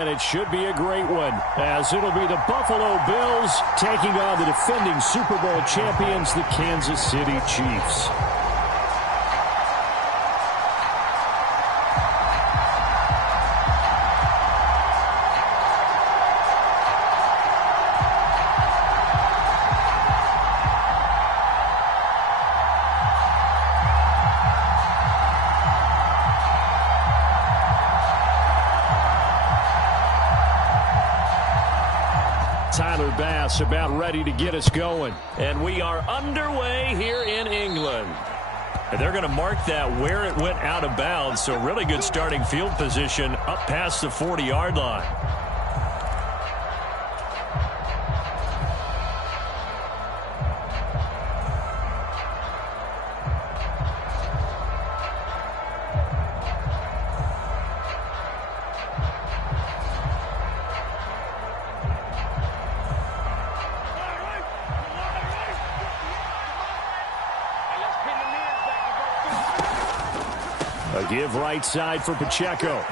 And it should be a great one, as it'll be the Buffalo Bills taking on the defending Super Bowl champions, the Kansas City Chiefs. About ready to get us going. And we are underway here in England. And they're going to mark that where it went out of bounds. So really good starting field position up past the 40-yard line. A give right side for Pacheco.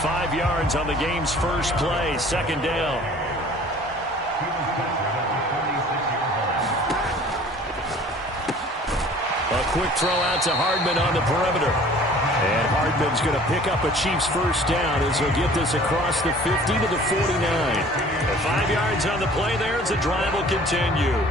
5 yards on the game's first play, second down. A quick throw out to Hardman on the perimeter. And Hardman's going to pick up a Chiefs first down as he'll get this across the 50 to the 49. And 5 yards on the play there as the drive will continue.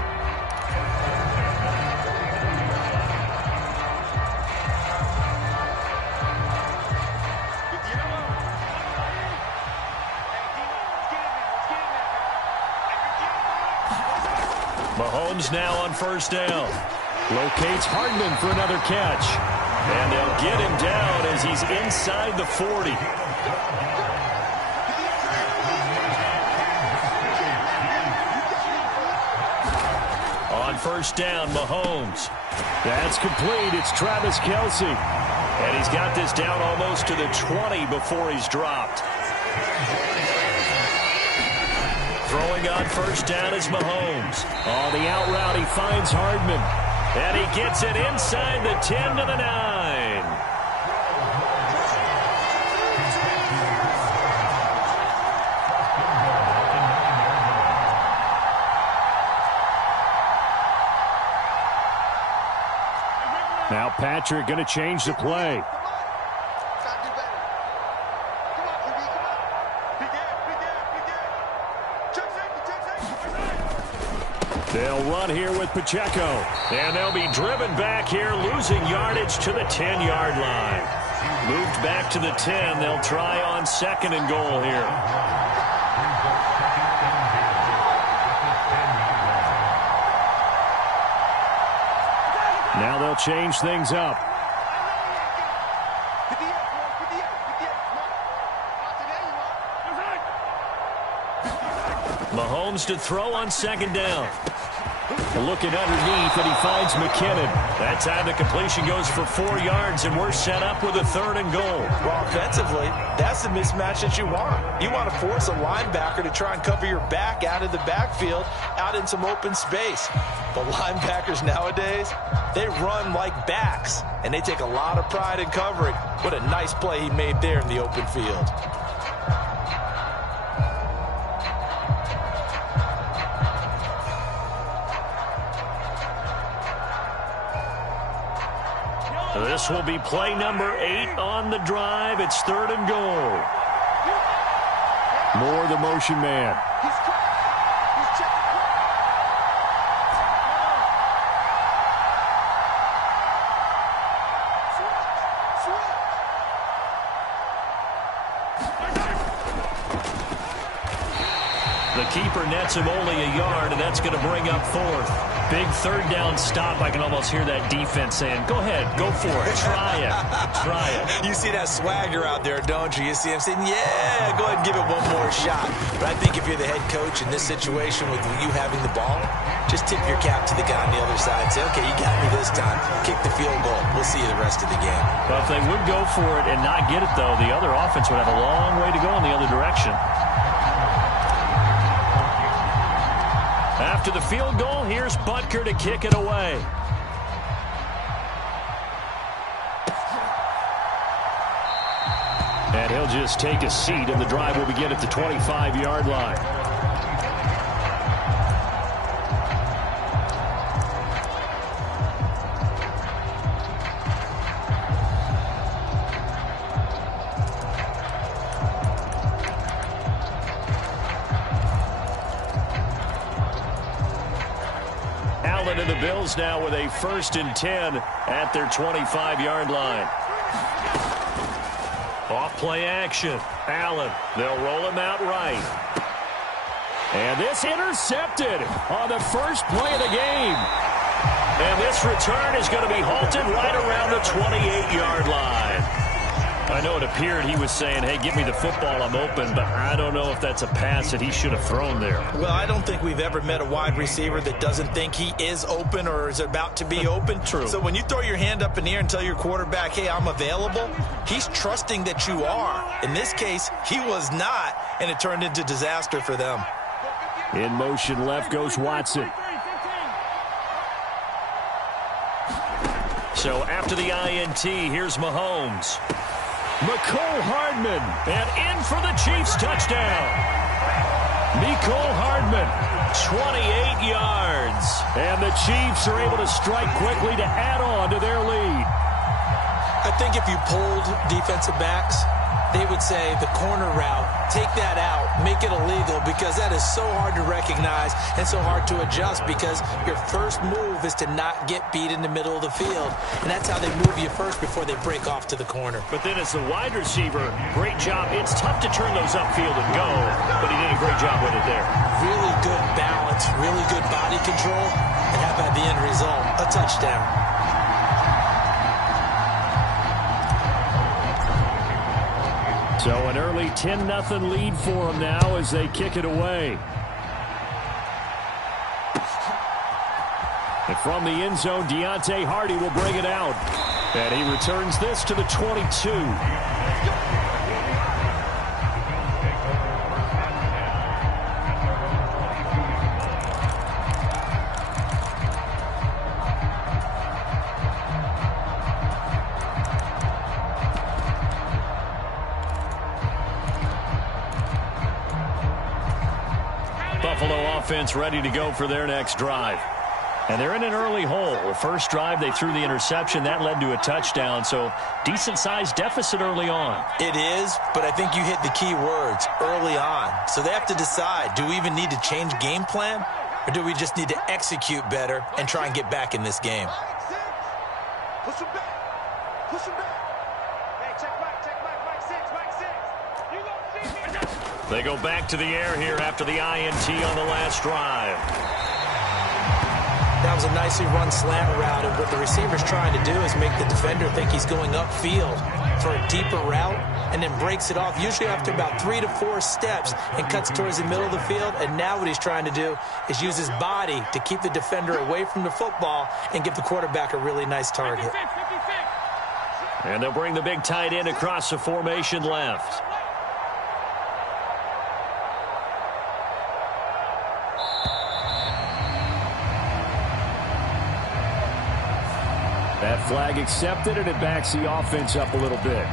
Mahomes now on first down. Locates Hardman for another catch. And they'll get him down as he's inside the 40. On first down, Mahomes. That's complete. It's Travis Kelce. And he's got this down almost to the 20 before he's dropped. Throwing on first down is Mahomes. On the out route, he finds Hardman. And he gets it inside the 10 to the 9. Now Patrick going to change the play. They'll run here with Pacheco. And they'll be driven back here, losing yardage to the 10-yard line. Moved back to the 10. They'll try on second and goal here. Now they'll change things up. Mahomes to throw on second down. Looking underneath, and he finds McKinnon. That time the completion goes for 4 yards, and we're set up with a third and goal. Well, offensively, that's the mismatch that you want. You want to force a linebacker to try and cover your back out of the backfield, out in some open space. But linebackers nowadays, they run like backs, and they take a lot of pride in covering. What a nice play he made there in the open field. This will be play number 8 on the drive. It's third and goal. Moore, the motion man. The keeper nets him only a yard, and that's going to bring up fourth. Big third down stop. I can almost hear that defense saying, go ahead, go for it, try it, try it. You see that swagger out there, don't you? You see him saying, yeah, go ahead and give it one more shot. But I think if you're the head coach in this situation with you having the ball, just tip your cap to the guy on the other side and say, okay, you got me this time. Kick the field goal. We'll see you the rest of the game. Well, if they would go for it and not get it, though, the other offense would have a long way to go in the other direction. After the field goal, here's Butker to kick it away. And he'll just take a seat, and the drive will begin at the 25-yard line. Allen and the Bills now with a 1st and 10 at their 25-yard line. Off play action. Allen. They'll roll him out right. And this intercepted on the first play of the game. And this return is going to be halted right around the 28-yard line. I know it appeared he was saying, hey, give me the football, I'm open, but I don't know if that's a pass that he should have thrown there. Well, I don't think we've ever met a wide receiver that doesn't think he is open or is about to be open. True. So when you throw your hand up in the air and tell your quarterback, hey, I'm available, he's trusting that you are. In this case, he was not, and it turned into disaster for them. In motion left goes Watson. So after the INT, here's Mahomes. Mecole Hardman, and in for the Chiefs touchdown. Mecole Hardman, 28 yards. And the Chiefs are able to strike quickly to add on to their lead. I think if you polled defensive backs, they would say the corner route, take that out, make it illegal, because that is so hard to recognize and so hard to adjust, because your first move is to not get beat in the middle of the field. And that's how they move you first before they break off to the corner. But then as the wide receiver, great job. It's tough to turn those upfield and go, but he did a great job with it there. Really good balance, really good body control, and how about the end result? A touchdown. So an early 10-0 lead for them now as they kick it away. And from the end zone, Deontay Hardy will bring it out. And he returns this to the 22. Buffalo offense ready to go for their next drive. And they're in an early hole. The first drive, they threw the interception. That led to a touchdown, so decent-sized deficit early on. It is, but I think you hit the key words, early on. So they have to decide, do we even need to change game plan, or do we just need to execute better and try and get back in this game? Push him back. Push him back. Hey, check back, Mike 6, Mike 6. You gonna see me? They go back to the air here after the INT on the last drive. That was a nicely run slant route, and what the receiver's trying to do is make the defender think he's going upfield for a deeper route, and then breaks it off, usually after about 3 to 4 steps, and cuts towards the middle of the field. And now what he's trying to do is use his body to keep the defender away from the football and give the quarterback a really nice target. And they'll bring the big tight end across the formation left. That flag accepted, and it backs the offense up a little bit.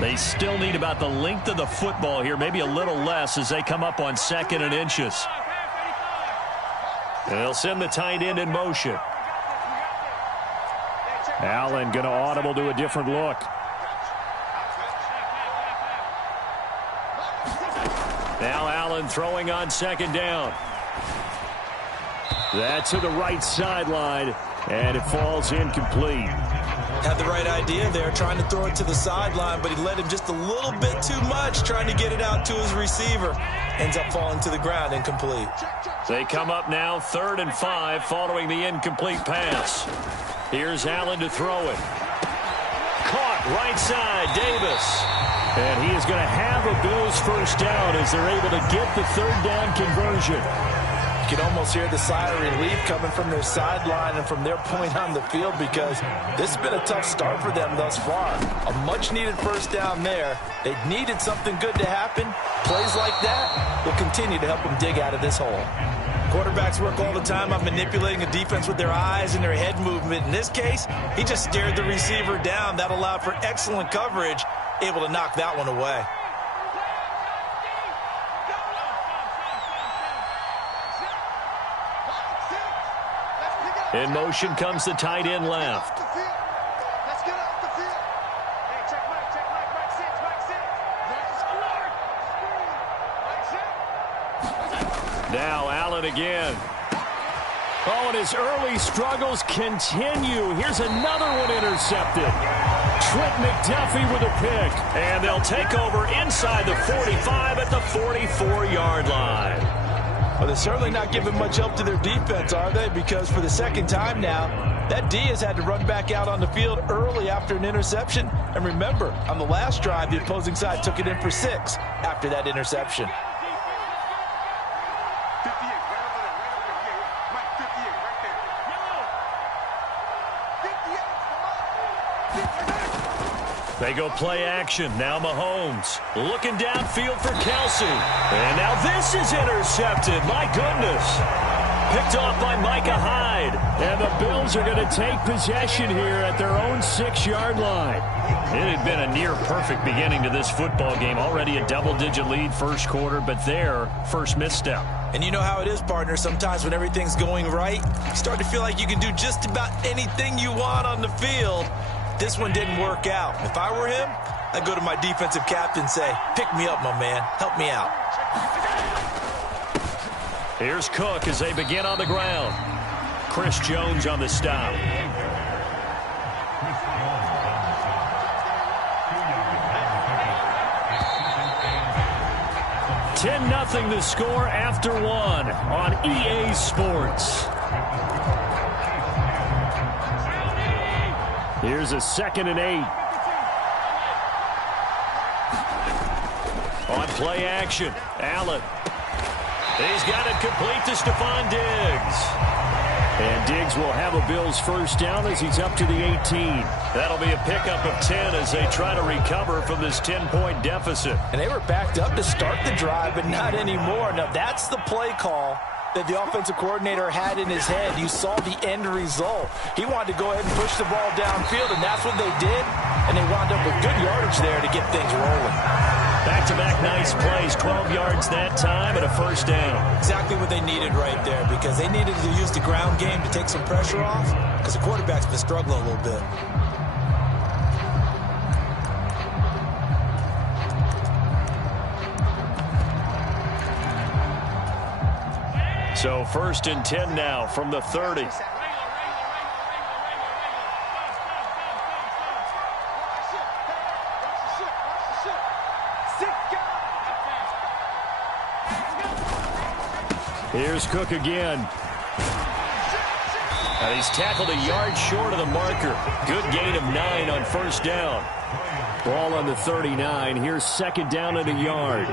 They still need about the length of the football here, maybe a little less as they come up on 2nd and inches. And they'll send the tight end in motion. Allen going to audible to a different look. Now Allen throwing on 2nd down. That's to the right sideline, and it falls incomplete. Had the right idea there, trying to throw it to the sideline, but he led him just a little bit too much, trying to get it out to his receiver. Ends up falling to the ground, incomplete. They come up now 3rd and 5 following the incomplete pass. Here's Allen to throw it. Caught right side, Davis. And he is going to have a Bills first down as they're able to get the 3rd down conversion. You can almost hear the sigh of relief coming from their sideline and from their point on the field, because this has been a tough start for them thus far. A much-needed first down there. They needed something good to happen. Plays like that will continue to help them dig out of this hole. Quarterbacks work all the time on manipulating a defense with their eyes and their head movement. In this case, he just stared the receiver down. That allowed for excellent coverage, able to knock that one away. In motion comes the tight end left. Let's get off the field. Hey, check Mike, Mike 6, Mike 6. Now Allen again. Oh, and his early struggles continue. Here's another one intercepted. Trent McDuffie with a pick. And they'll take over inside the 45 at the 44-yard line. Well, they're certainly not giving much help to their defense, are they? Because for the second time now, that D has had to run back out on the field early after an interception. And remember, on the last drive, the opposing side took it in for 6 after that interception. 58, right over there, Mike 58, right there. 58, They go play action. Now Mahomes looking downfield for Kelsey. And now this is intercepted. My goodness. Picked off by Micah Hyde. And the Bills are going to take possession here at their own 6-yard line. It had been a near-perfect beginning to this football game. Already a double-digit lead first quarter, but their first misstep. And you know how it is, partner. Sometimes when everything's going right, you start to feel like you can do just about anything you want on the field. This one didn't work out. If I were him, I'd go to my defensive captain and say, pick me up, my man. Help me out. Here's Cook as they begin on the ground. Chris Jones on the stop. 10-0 the score after 1 on EA Sports. Here's a 2nd and 8. On play action, Allen. He's got it complete to Stephon Diggs. And Diggs will have a Bills first down as he's up to the 18. That'll be a pickup of 10 as they try to recover from this 10-point deficit. And they were backed up to start the drive, but not anymore. Now, that's the play call that the offensive coordinator had in his head. You saw the end result. He wanted to go ahead and push the ball downfield, and that's what they did. And they wound up with good yardage there to get things rolling. Back-to-back nice plays, 12 yards that time and a first down. Exactly what they needed right there, because they needed to use the ground game to take some pressure off, because the quarterback's been struggling a little bit. So 1st and 10 now from the 30. Here's Cook again. And he's tackled a yard short of the marker. Good gain of 9 on first down. Ball on the 39. Here's 2nd down and a yard.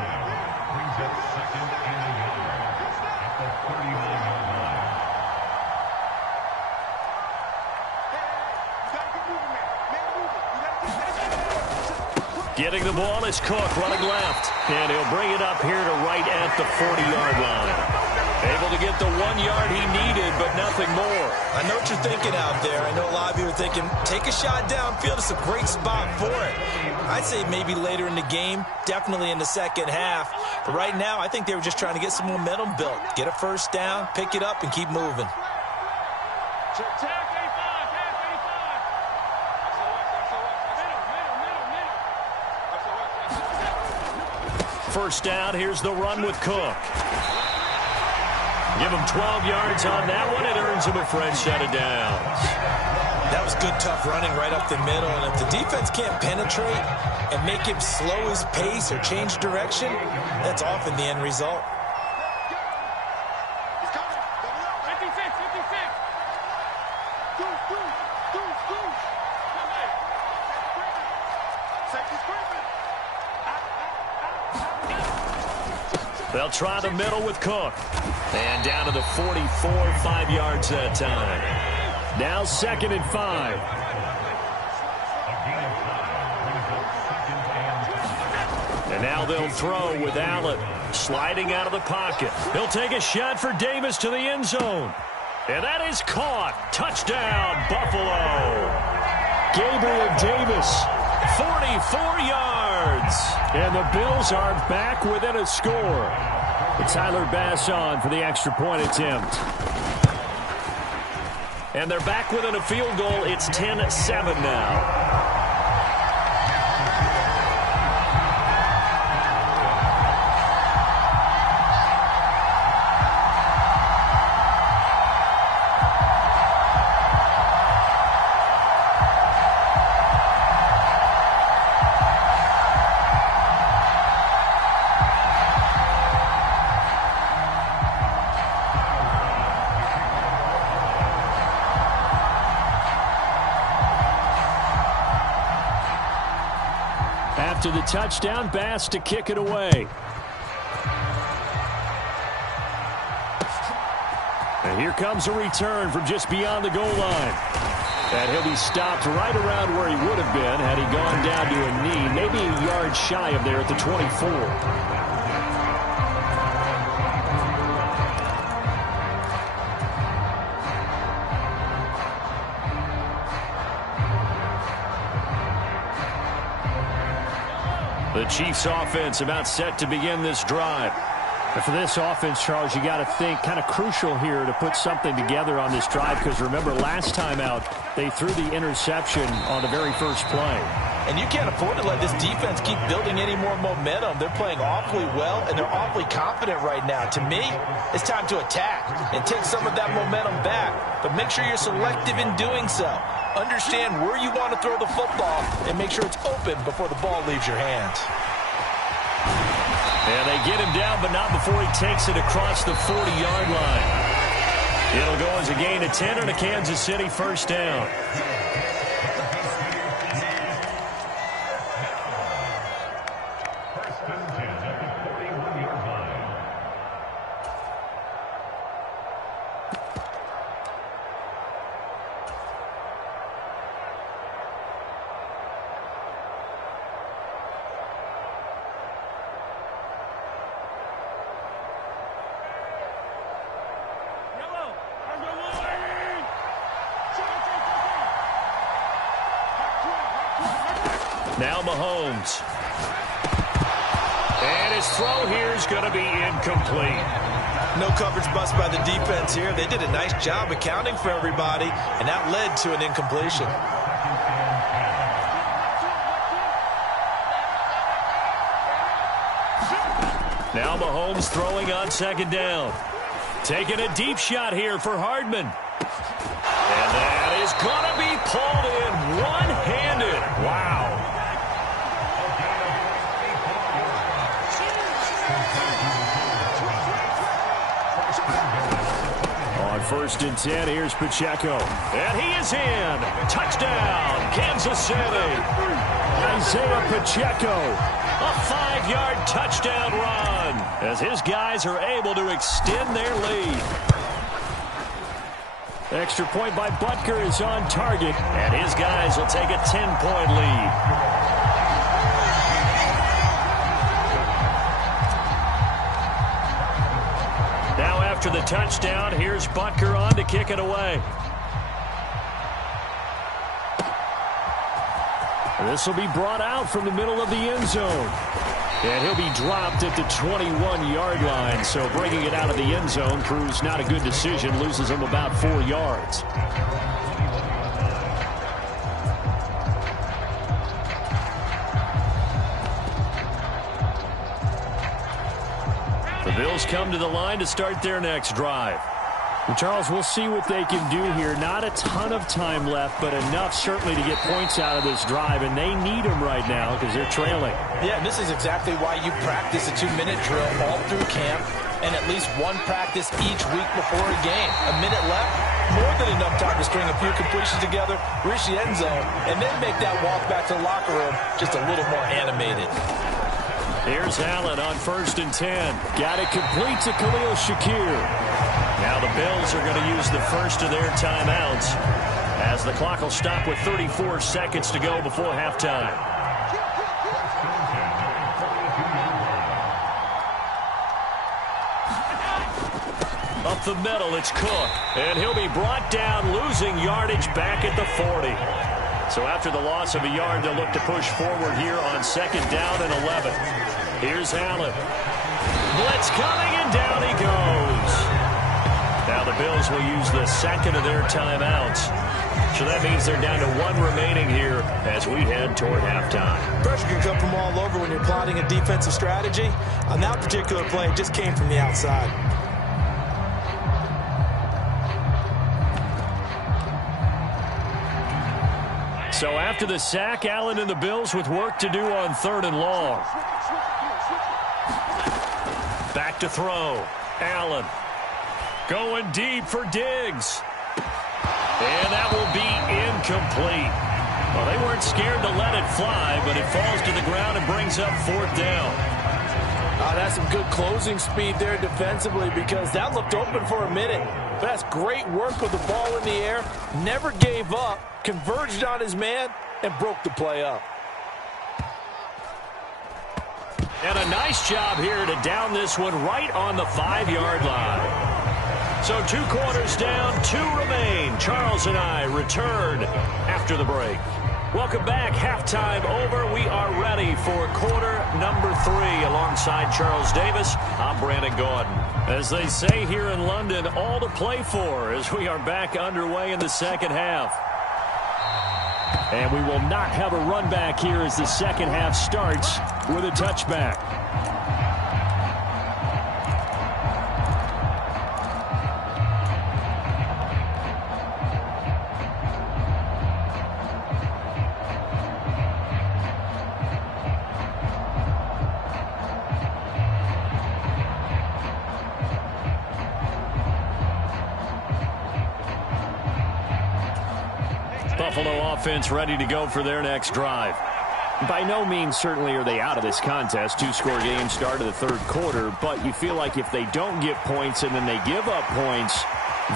Getting the ball is Cook running left. And he'll bring it up here to right at the 40-yard line. Able to get the 1 yard he needed, but nothing more. I know what you're thinking out there. I know a lot of you are thinking, take a shot downfield. It's a great spot for it. I'd say maybe later in the game, definitely in the second half. But right now, I think they were just trying to get some momentum built. Get a first down, pick it up, and keep moving. First down, here's the run with Cook. Give him 12 yards on that one. It earns him a fresh set of downs. That was good, tough running right up the middle. And if the defense can't penetrate and make him slow his pace or change direction, that's often the end result. They'll try the middle with Cook. And down to the 44, 5 yards that time. Now 2nd and 5. And now they'll throw with Allen. sliding out of the pocket. He'll take a shot for Davis to the end zone. And that is caught. Touchdown, Buffalo. Gabriel Davis, 44 yards. And the Bills are back within a score. Tyler Bass on for the extra point attempt. And they're back within a field goal. It's 10-7 now. To the touchdown, Bass to kick it away. And here comes a return from just beyond the goal line. And he'll be stopped right around where he would have been had he gone down to a knee, maybe a yard shy of there at the 24. The Chiefs offense about set to begin this drive. And for this offense, Charles, you got to think kind of crucial here to put something together on this drive, because remember last time out they threw the interception on the very first play. And you can't afford to let this defense keep building any more momentum. They're playing awfully well, and they're awfully confident right now. To me, it's time to attack and take some of that momentum back. But make sure you're selective in doing so. Understand where you want to throw the football and make sure it's open before the ball leaves your hands. And they get him down, but not before he takes it across the 40-yard line. It'll go as a gain of 10 and a Kansas City first down. Now Mahomes. And his throw here is going to be incomplete. No coverage bust by the defense here. They did a nice job accounting for everybody, and that led to an incompletion. Now Mahomes throwing on second down. Taking a deep shot here for Hardman. And that is going to be pulled in one-handed. Wow. On 1st and 10, here's Pacheco. And he is in. Touchdown, Kansas City. Isaiah Pacheco. A 5-yard touchdown run as his guys are able to extend their lead. Extra point by Butker is on target, and his guys will take a 10-point lead. Now after the touchdown, here's Butker on to kick it away. This will be brought out from the middle of the end zone. And he'll be dropped at the 21-yard line. So bringing it out of the end zone proves not a good decision. Loses him about 4 yards. The Bills come to the line to start their next drive. And Charles, we'll see what they can do here. Not a ton of time left, but enough certainly to get points out of this drive, and they need them right now because they're trailing. Yeah, and this is exactly why you practice a 2-minute drill all through camp and at least one practice each week before a game. A minute left, more than enough time to string a few completions together, reach the end zone, and then make that walk back to the locker room just a little more animated. Here's Allen on 1st and 10. Got it complete to Khalil Shakir. Now the Bills are going to use the first of their timeouts as the clock will stop with 34 seconds to go before halftime. up the middle. It's Cook. And he'll be brought down, losing yardage back at the 40. So after the loss of a yard, they'll look to push forward here on 2nd down and 11. Here's Allen. Blitz coming, and down he goes. Now the Bills will use the second of their timeouts. So that means they're down to 1 remaining here as we head toward halftime. Pressure can come from all over when you're plotting a defensive strategy. On that particular play, it just came from the outside. So after the sack, Allen and the Bills with work to do on 3rd and long. Back to throw. Allen going deep for Diggs. And that will be incomplete. Well, they weren't scared to let it fly, but it falls to the ground and brings up 4th down. That's some good closing speed there defensively, because that looked open for a minute. But that's great work with the ball in the air. Never gave up, converged on his man, and broke the play up. And a nice job here to down this one right on the 5-yard line. So 2 quarters down, 2 remain. Charles and I return after the break. Welcome back. Halftime over. We are ready for quarter number 3. Alongside Charles Davis, I'm Brandon Gaudin. As they say here in London, all to play for as we are back underway in the second half. And we will not have a run back here as the second half starts with a touchback. Buffalo offense ready to go for their next drive. By no means certainly are they out of this contest. 2-score game start of the 3rd quarter, but you feel like if they don't get points and then they give up points,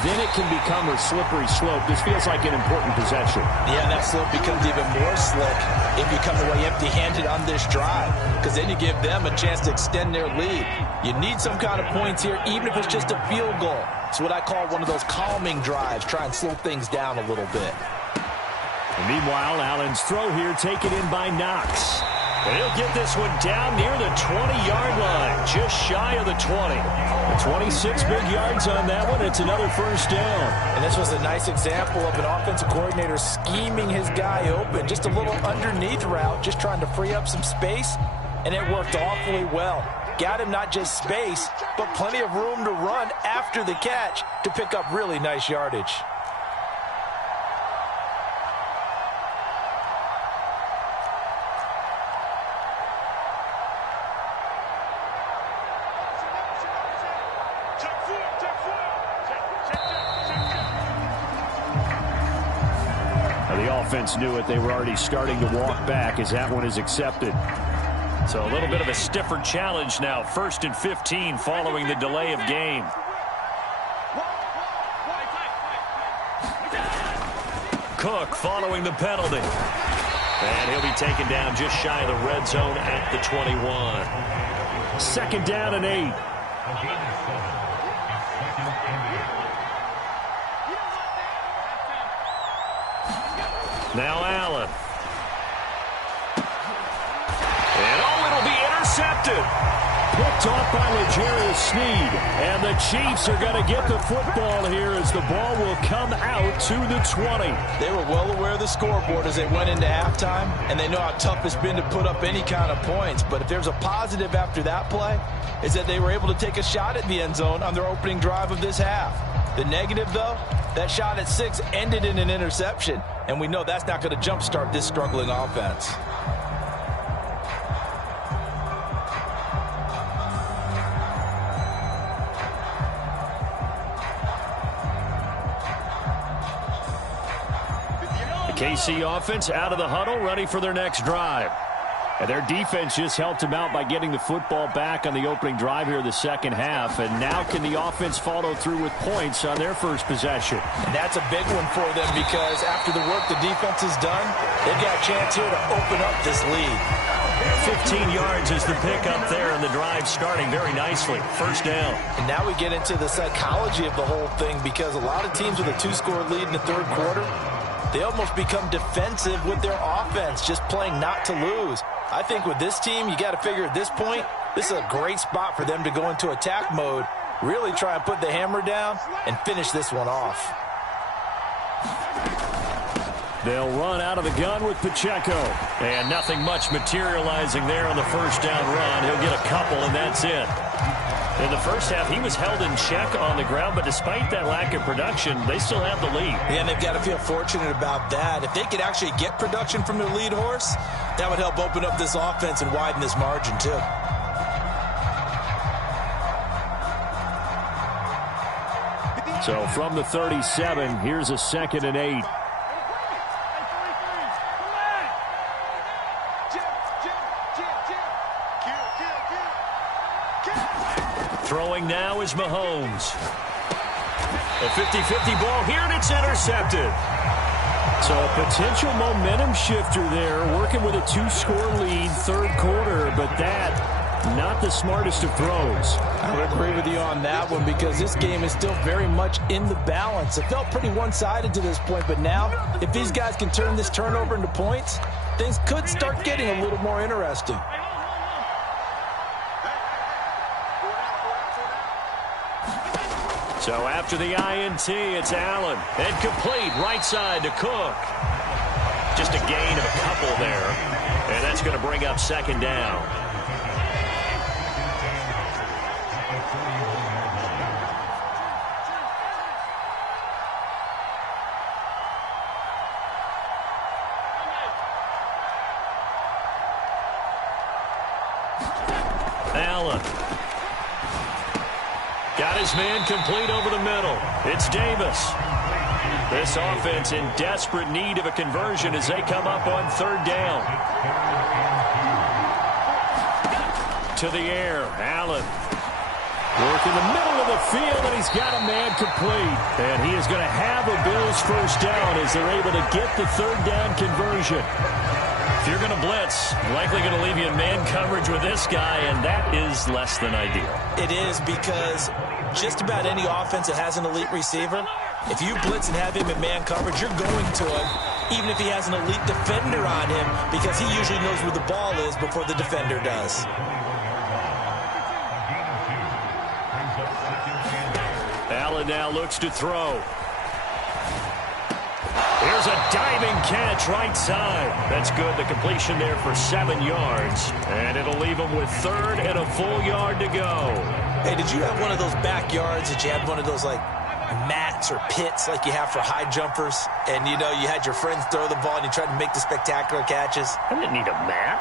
then it can become a slippery slope. This feels like an important possession. Yeah, that slope becomes even more slick if you come away empty-handed on this drive, because then you give them a chance to extend their lead. You need some kind of points here, even if it's just a field goal. It's what I call one of those calming drives. Try and slow things down a little bit. And meanwhile, Allen's throw here taken in by Knox. And he'll get this one down near the 20-yard line, just shy of the 20. 26 big yards on that one. It's another 1st down. And this was a nice example of an offensive coordinator scheming his guy open. Just a little underneath route, just trying to free up some space, and it worked awfully well. Got him not just space, but plenty of room to run after the catch to pick up really nice yardage. The offense knew it. They were already starting to walk back as that one is accepted. So a little bit of a stiffer challenge now. 1st and 15 following the delay of game. Cook following the penalty. And he'll be taken down just shy of the red zone at the 21. 2nd down and 8. Now Allen. And it'll be intercepted. Picked off by L'Jarius Sneed. And the Chiefs are going to get the football here as the ball will come out to the 20. They were well aware of the scoreboard as they went into halftime, and they know how tough it's been to put up any kind of points. But if there's a positive after that play, is that they were able to take a shot at the end zone on their opening drive of this half. The negative, though, that shot at 6 ended in an interception, and we know that's not going to jumpstart this struggling offense. The KC offense out of the huddle, ready for their next drive. And their defense just helped them out by getting the football back on the opening drive here in the second half. And now can the offense follow through with points on their first possession? And that's a big one for them because after the work the defense has done, they've got a chance here to open up this lead. 15 yards is the pickup there, and the drive starting very nicely. First down. And now we get into the psychology of the whole thing, because a lot of teams with a 2-score lead in the third quarter, they almost become defensive with their offense, just playing not to lose. I think with this team, you got to figure at this point, this is a great spot for them to go into attack mode, really try and put the hammer down and finish this one off. They'll run out of the gun with Pacheco. And nothing much materializing there on the first down run. He'll get a couple, and that's it. In the first half, he was held in check on the ground, but despite that lack of production, they still have the lead. Yeah, and they've got to feel fortunate about that. If they could actually get production from their lead horse, that would help open up this offense and widen this margin, too. So from the 37, here's a 2nd and 8. Throwing now is Mahomes. A 50-50 ball here, and it's intercepted. So a potential momentum shifter there, working with a 2-score lead, third quarter, but that, not the smartest of throws. I would agree with you on that one, because this game is still very much in the balance. It felt pretty one-sided to this point, but now, if these guys can turn this turnover into points, things could start getting a little more interesting. So after the INT, it's Allen. And complete right side to Cook. Just a gain of a couple there. And that's going to bring up 2nd down. Allen. Got his man complete over the middle. It's Davis. This offense in desperate need of a conversion as they come up on 3rd down. To the air, Allen. Work in the middle of the field, and he's got a man complete. And he is going to have a Bills first down as they're able to get the 3rd down conversion. If you're going to blitz, likely going to leave you in man coverage with this guy, and that is less than ideal. It is, because just about any offense that has an elite receiver, if you blitz and have him in man coverage, you're going to him, even if he has an elite defender on him, because he usually knows where the ball is before the defender does. Allen now looks to throw. Here's a diving catch right side. That's good. The completion there for 7 yards. And it'll leave him with 3rd and a full yard to go. Hey, did you have one of those backyards that you had one of those, like, mats or pits like you have for high jumpers? And, you know, you had your friends throw the ball and you tried to make the spectacular catches? I didn't need a mat.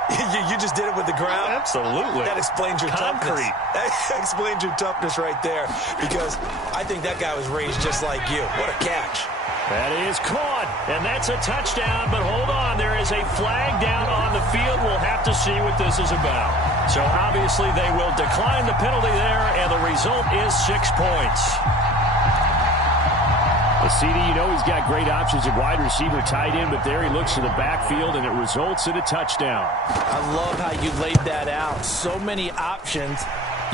you just did it with the ground? Absolutely. That explains your toughness. That explains your toughness right there, because I think that guy was raised just like you. What a catch. That is caught, and that's a touchdown, but hold on, there is a flag down on the field. We'll have to see what this is about. So obviously they will decline the penalty there, and the result is 6 points. CD, you know he's got great options at wide receiver, tight end, but there he looks to the backfield, and it results in a touchdown. I love how you laid that out. So many options.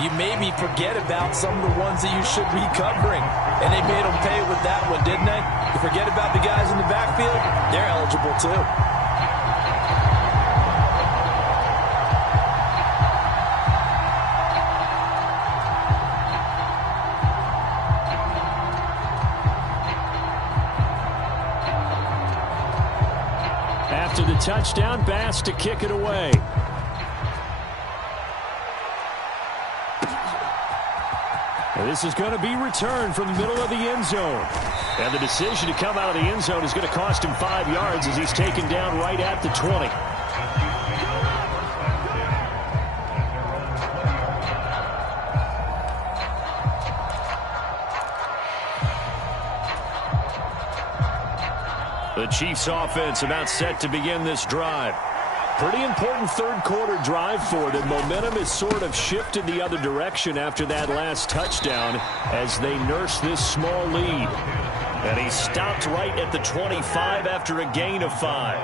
You maybe forget about some of the ones that you should be covering. And they made them pay with that one, didn't they? You forget about the guys in the backfield, they're eligible too. After the touchdown, Bass to kick it away. And this is going to be returned from the middle of the end zone. And the decision to come out of the end zone is going to cost him 5 yards as he's taken down right at the 20. The Chiefs offense about set to begin this drive. Pretty important third quarter drive for them. Momentum has sort of shifted the other direction after that last touchdown as they nurse this small lead. And he stopped right at the 25 after a gain of 5.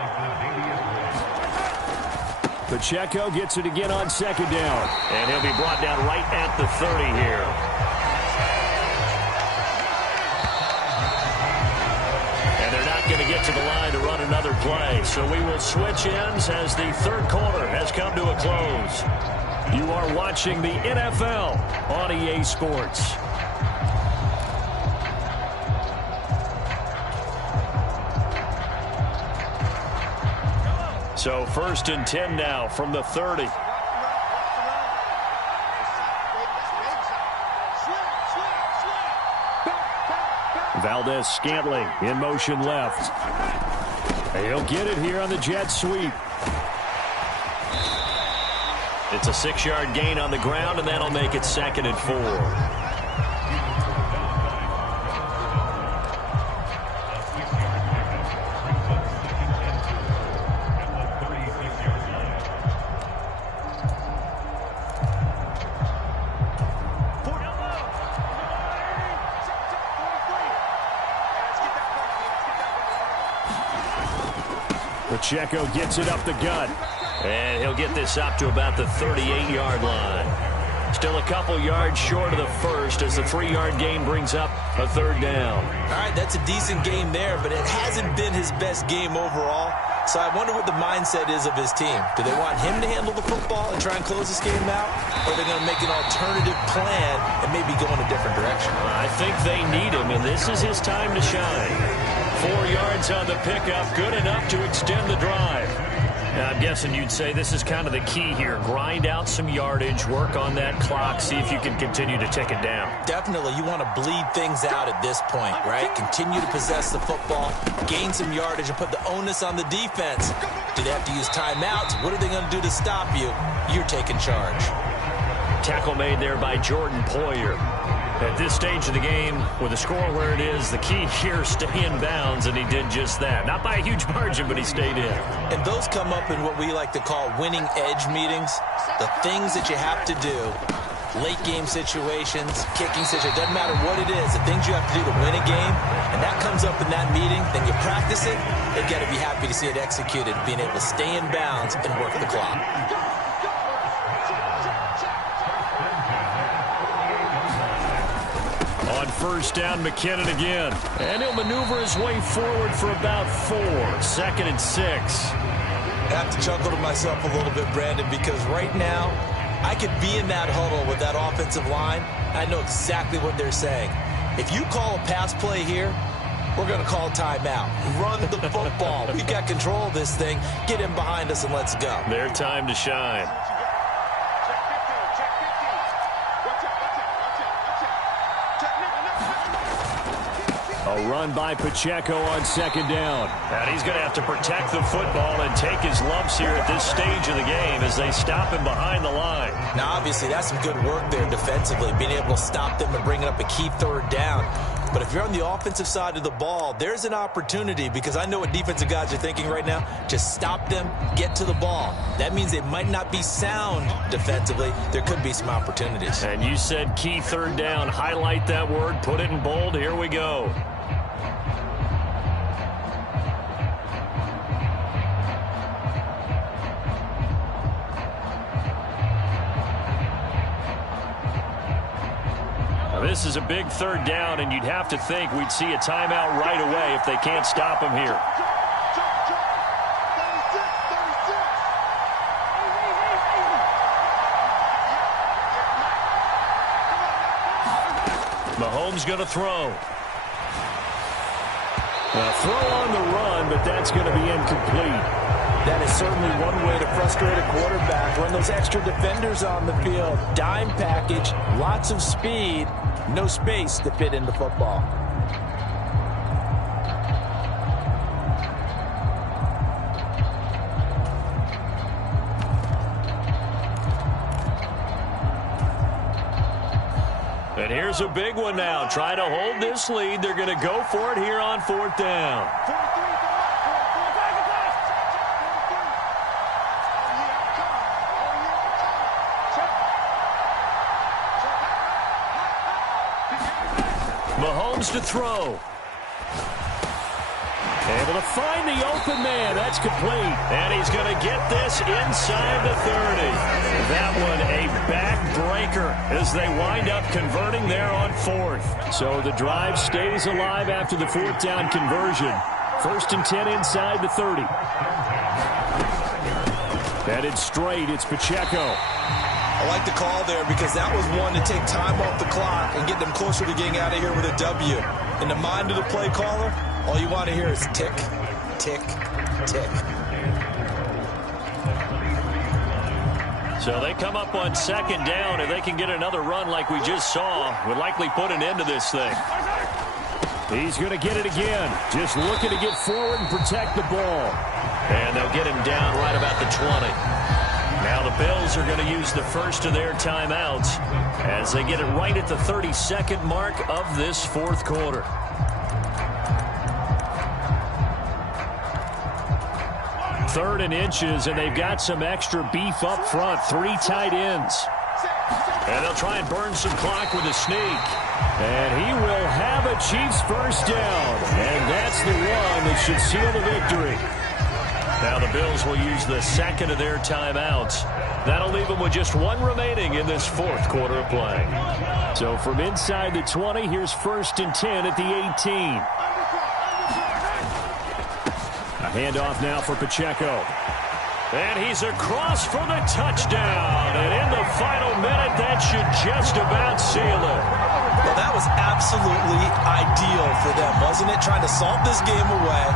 Pacheco gets it again on second down. And he'll be brought down right at the 30 here. And they're not going to get to the line to run another play. So we will switch ends as the third quarter has come to a close. You are watching the NFL on EA Sports. So 1st and 10 now from the 30. Valdez-Scantling in motion left. He'll get it here on the jet sweep. It's a 6-yard gain on the ground, and that'll make it 2nd and 4. Pacheco gets it up the gut. And he'll get this up to about the 38-yard line. Still a couple yards short of the first as the 3-yard gain brings up a 3rd down. All right, that's a decent game there, but it hasn't been his best game overall. So I wonder what the mindset is of his team. Do they want him to handle the football and try and close this game out? Or are they going to make an alternative plan and maybe go in a different direction? I think they need him, and this is his time to shine. 4 yards on the pickup, good enough to extend the drive. Now, I'm guessing you'd say this is kind of the key here. Grind out some yardage, work on that clock, see if you can continue to tick it down. Definitely, you want to bleed things out at this point, right? Continue to possess the football, gain some yardage, and put the onus on the defense. Do they have to use timeouts? What are they going to do to stop you? You're taking charge. Tackle made there by Jordan Poyer. At this stage of the game, with the score where it is, the key here, stay in bounds, and he did just that. Not by a huge margin, but he stayed in. And those come up in what we like to call winning edge meetings. The things that you have to do, late game situations, kicking situations, doesn't matter what it is, the things you have to do to win a game, and that comes up in that meeting, then you practice it, you've got to be happy to see it executed, being able to stay in bounds and work the clock. On 1st down, McKinnon again. And he'll maneuver his way forward for about 4. 2nd and 6. I have to chuckle to myself a little bit, Brandon, because right now, I could be in that huddle with that offensive line. I know exactly what they're saying. If you call a pass play here, we're going to call timeout. Run the football. We've got control of this thing. Get him behind us and let's go. Their time to shine. A run by Pacheco on 2nd down. And he's going to have to protect the football and take his lumps here at this stage of the game as they stop him behind the line. Now, obviously, that's some good work there defensively, being able to stop them and bringing up a key 3rd down. But if you're on the offensive side of the ball, there's an opportunity, because I know what defensive guys are thinking right now. Just stop them, get to the ball. That means they might not be sound defensively. There could be some opportunities. And you said key 3rd down. Highlight that word. Put it in bold. Here we go. This is a big 3rd down, and you'd have to think we'd see a timeout right away if they can't stop him here. Mahomes going to throw. A throw on the run, but that's going to be incomplete. That is certainly one way to frustrate a quarterback. Run those extra defenders on the field. Dime package, lots of speed, no space to fit into football. And here's a big one now. Trying to hold this lead. They're going to go for it here on 4th down. Mahomes to throw. Able to find the open man. That's complete. And he's going to get this inside the 30. That one a backbreaker as they wind up converting there on 4th. So the drive stays alive after the 4th down conversion. 1st and 10 inside the 30. Headed straight, it's Pacheco. I like the call there because that was one to take time off the clock and get them closer to getting out of here with a W. In the mind of the play caller, all you want to hear is tick, tick, tick. So they come up on 2nd down. If they can get another run like we just saw, would likely put an end to this thing. He's going to get it again. Just looking to get forward and protect the ball. And they'll get him down right about the 20. Now the Bills are going to use the first of their timeouts as they get it right at the 32nd mark of this 4th quarter. Third and inches, and they've got some extra beef up front. 3 tight ends. And they'll try and burn some clock with a sneak. And he will have a Chiefs first down. And that's the one that should seal the victory. Now the Bills will use the second of their timeouts. That'll leave them with just 1 remaining in this 4th quarter of play. So from inside the 20, here's 1st and 10 at the 18. A handoff now for Pacheco. And he's across for the touchdown. And in the final minute, that should just about seal it. Well, that was absolutely ideal for them, wasn't it? Trying to salt this game away.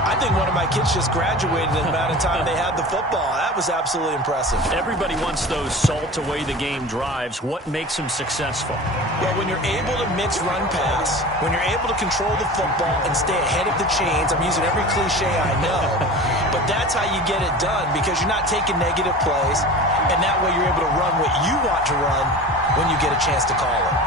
I think one of my kids just graduated in the amount of time they had the football. That was absolutely impressive. Everybody wants those salt away the game drives. What makes them successful? Well, when you're able to mix run pass, when you're able to control the football and stay ahead of the chains, I'm using every cliche I know, but that's how you get it done because you're not taking negative plays, and that way you're able to run what you want to run when you get a chance to call it.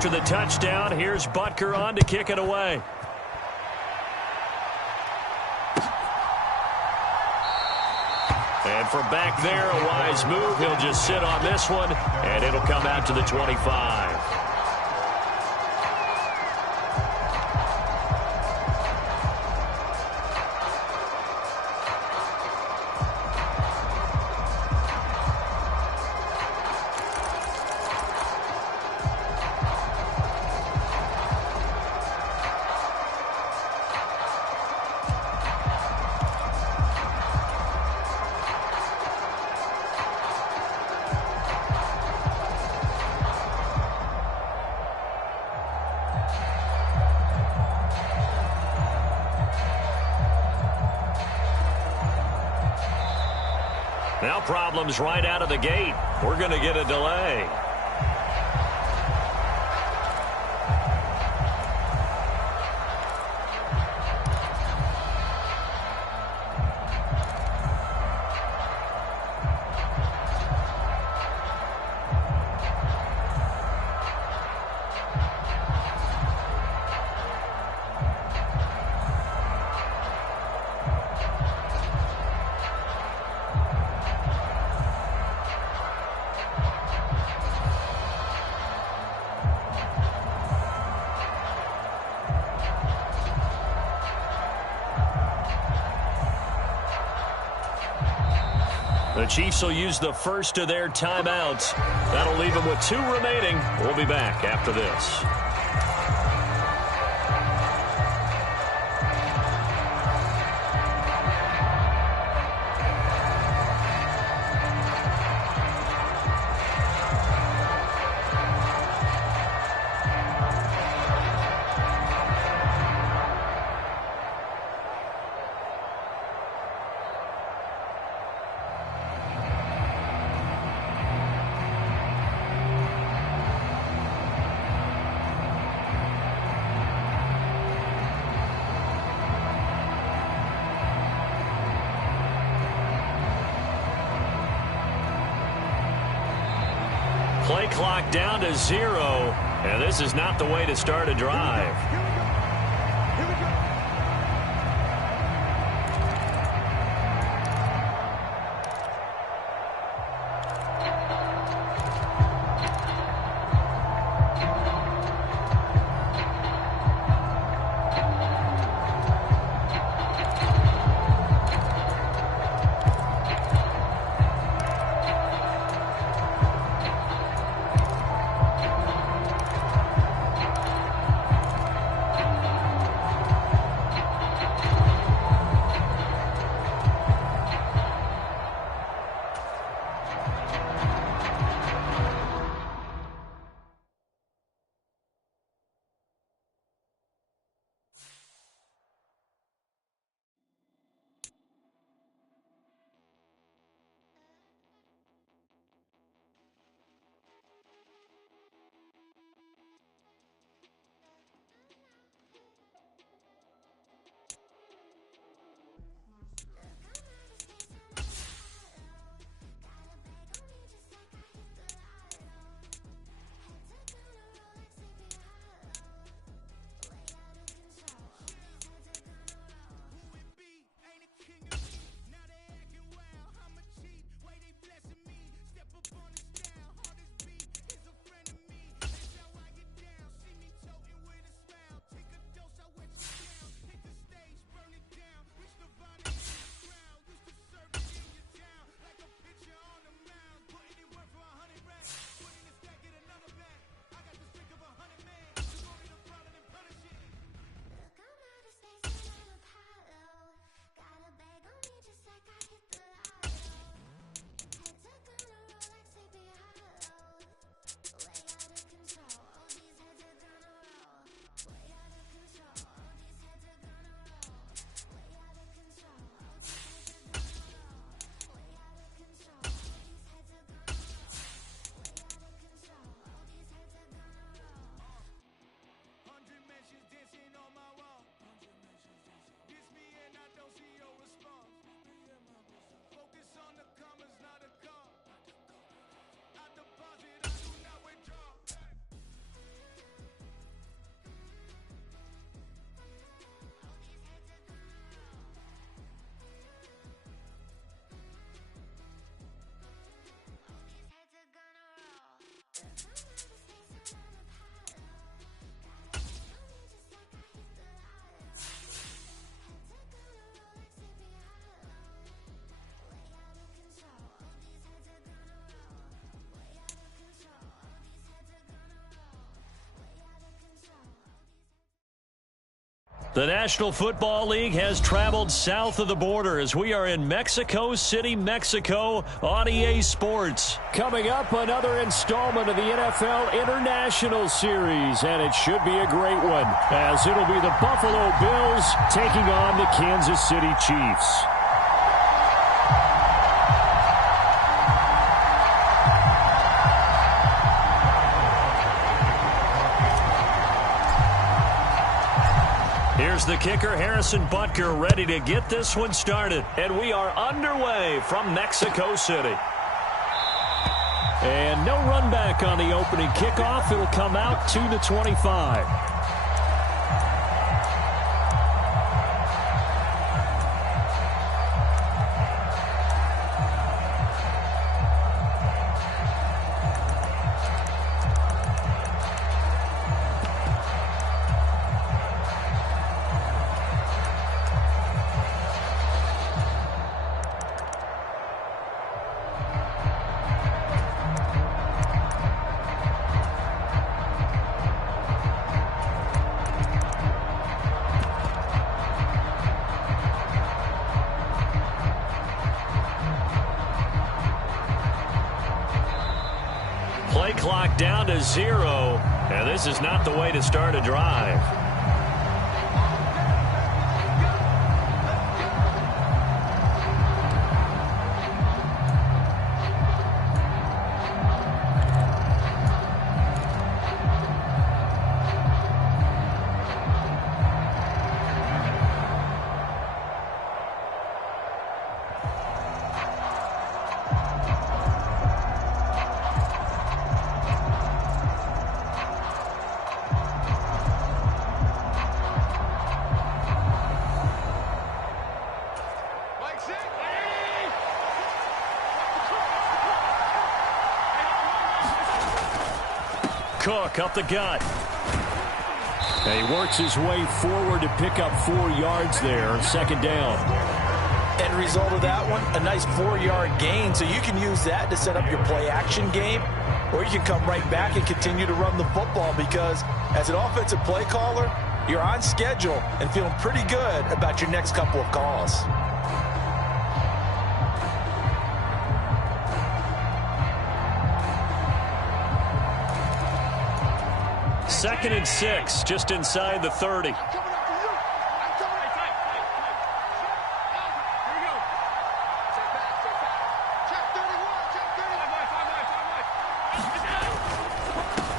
After the touchdown, here's Butker on to kick it away. And from back there, a wise move. He'll just sit on this one, and it'll come out to the 25. Now problems right out of the gate. We're going to get a delay. The Chiefs will use the first of their timeouts. That'll leave them with 2 remaining. We'll be back after this. Play clock down to 0, and this is not the way to start a drive. The National Football League has traveled south of the border as we are in Mexico City, Mexico on EA Sports. Coming up, another installment of the NFL International Series, and it should be a great one, as it'll be the Buffalo Bills taking on the Kansas City Chiefs. Here's the kicker, Harrison Butker, ready to get this one started. And we are underway from Mexico City. And no run back on the opening kickoff. It'll come out to the 25. Play clock down to 0, and this is not the way to start a drive. Cook up the gut. And he works his way forward to pick up 4 yards there. Second down. End result of that one, a nice 4-yard gain. So you can use that to set up your play-action game, or you can come right back and continue to run the football because as an offensive play caller, you're on schedule and feeling pretty good about your next couple of calls. Second and 6, just inside the 30.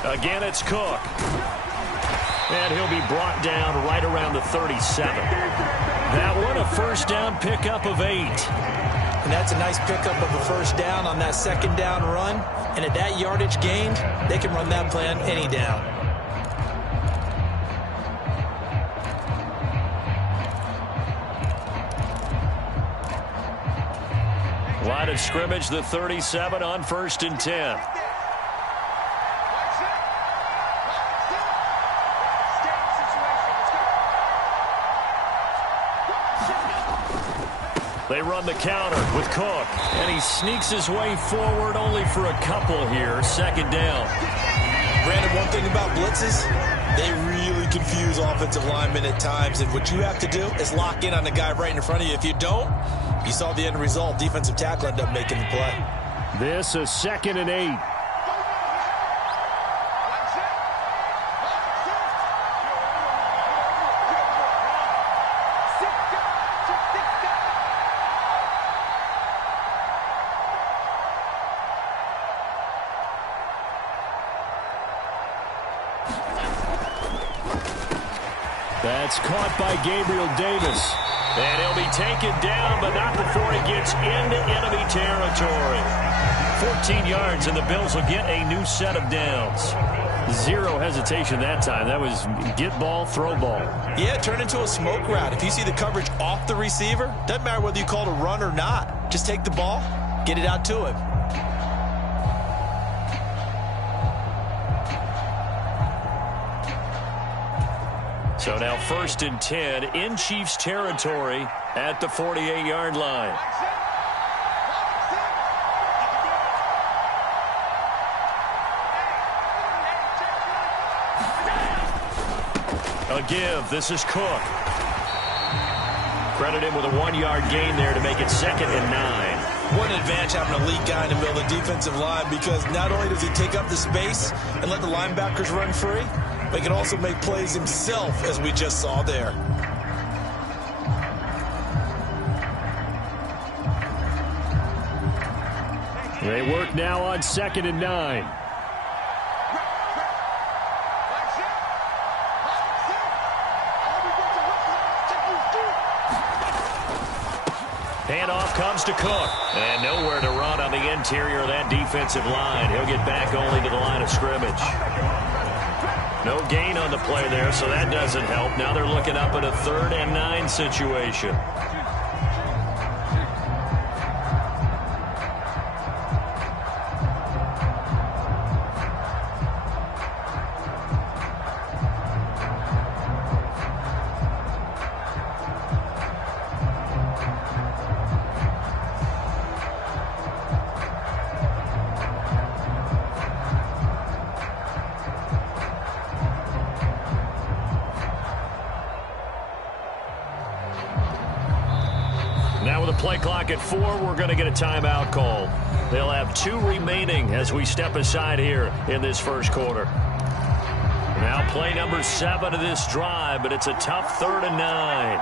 Again, it's Cook. And he'll be brought down right around the 37. That one, a first down pickup of 8. And that's a nice pickup of a first down on that second down run. And at that yardage gained, they can run that plan any down. Line of scrimmage, the 37 on 1st and 10. They run the counter with Cook, and he sneaks his way forward only for a couple here. Second down. Brandon, one thing about blitzes, they really confuse offensive linemen at times, and what you have to do is lock in on the guy right in front of you. If you don't, you saw the end result. Defensive tackle ended up making the play. This is 2nd and 8. That's caught by Gabriel Davis. And he'll be taken down, but not before he gets into enemy territory. 14 yards, and the Bills will get a new set of downs. 0 hesitation that time. That was get ball, throw ball. Yeah, turn into a smoke route. If you see the coverage off the receiver, doesn't matter whether you call it a run or not. Just take the ball, get it out to him. So now 1st and 10 in Chiefs territory at the 48-yard line. A give. This is Cook. Credit him with a 1-yard gain there to make it 2nd and 9. What an advantage having a elite guy in the middle of the defensive line, because not only does he take up the space and let the linebackers run free, but he can also make plays himself, as we just saw there. They work now on 2nd and 9. Handoff comes to Cook. And nowhere to run on the interior of that defensive line. He'll get back only to the line of scrimmage. No gain on the play there, so that doesn't help. Now they're looking up at a 3rd and 9 situation. Now with a play clock at 4, we're going to get a timeout call. They'll have 2 remaining as we step aside here in this first quarter. Now play number 7 of this drive, but it's a tough 3rd and 9.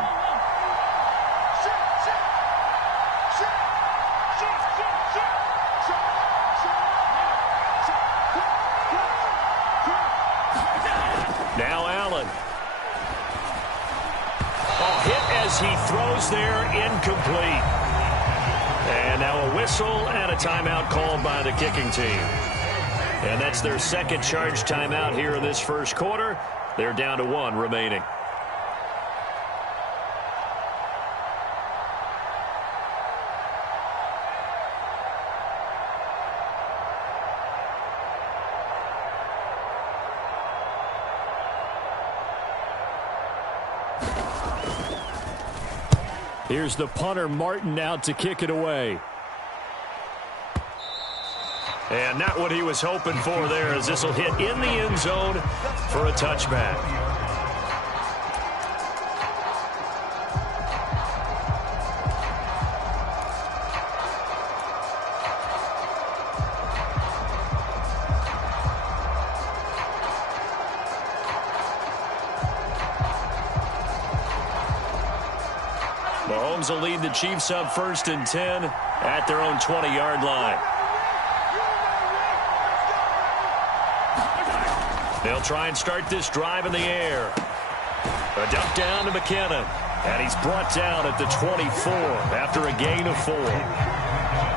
Now Allen. Hit as he throws there, incomplete. And now a whistle and a timeout called by the kicking team. And that's their 2nd charge timeout here in this first quarter. They're down to 1 remaining. Here's the punter, Martin, out to kick it away. And not what he was hoping for there, as this will hit in the end zone for a touchback. Mahomes will lead the Chiefs up 1st and 10 at their own 20-yard line. They'll try and start this drive in the air. A dump down to McKinnon. And he's brought down at the 24 after a gain of 4.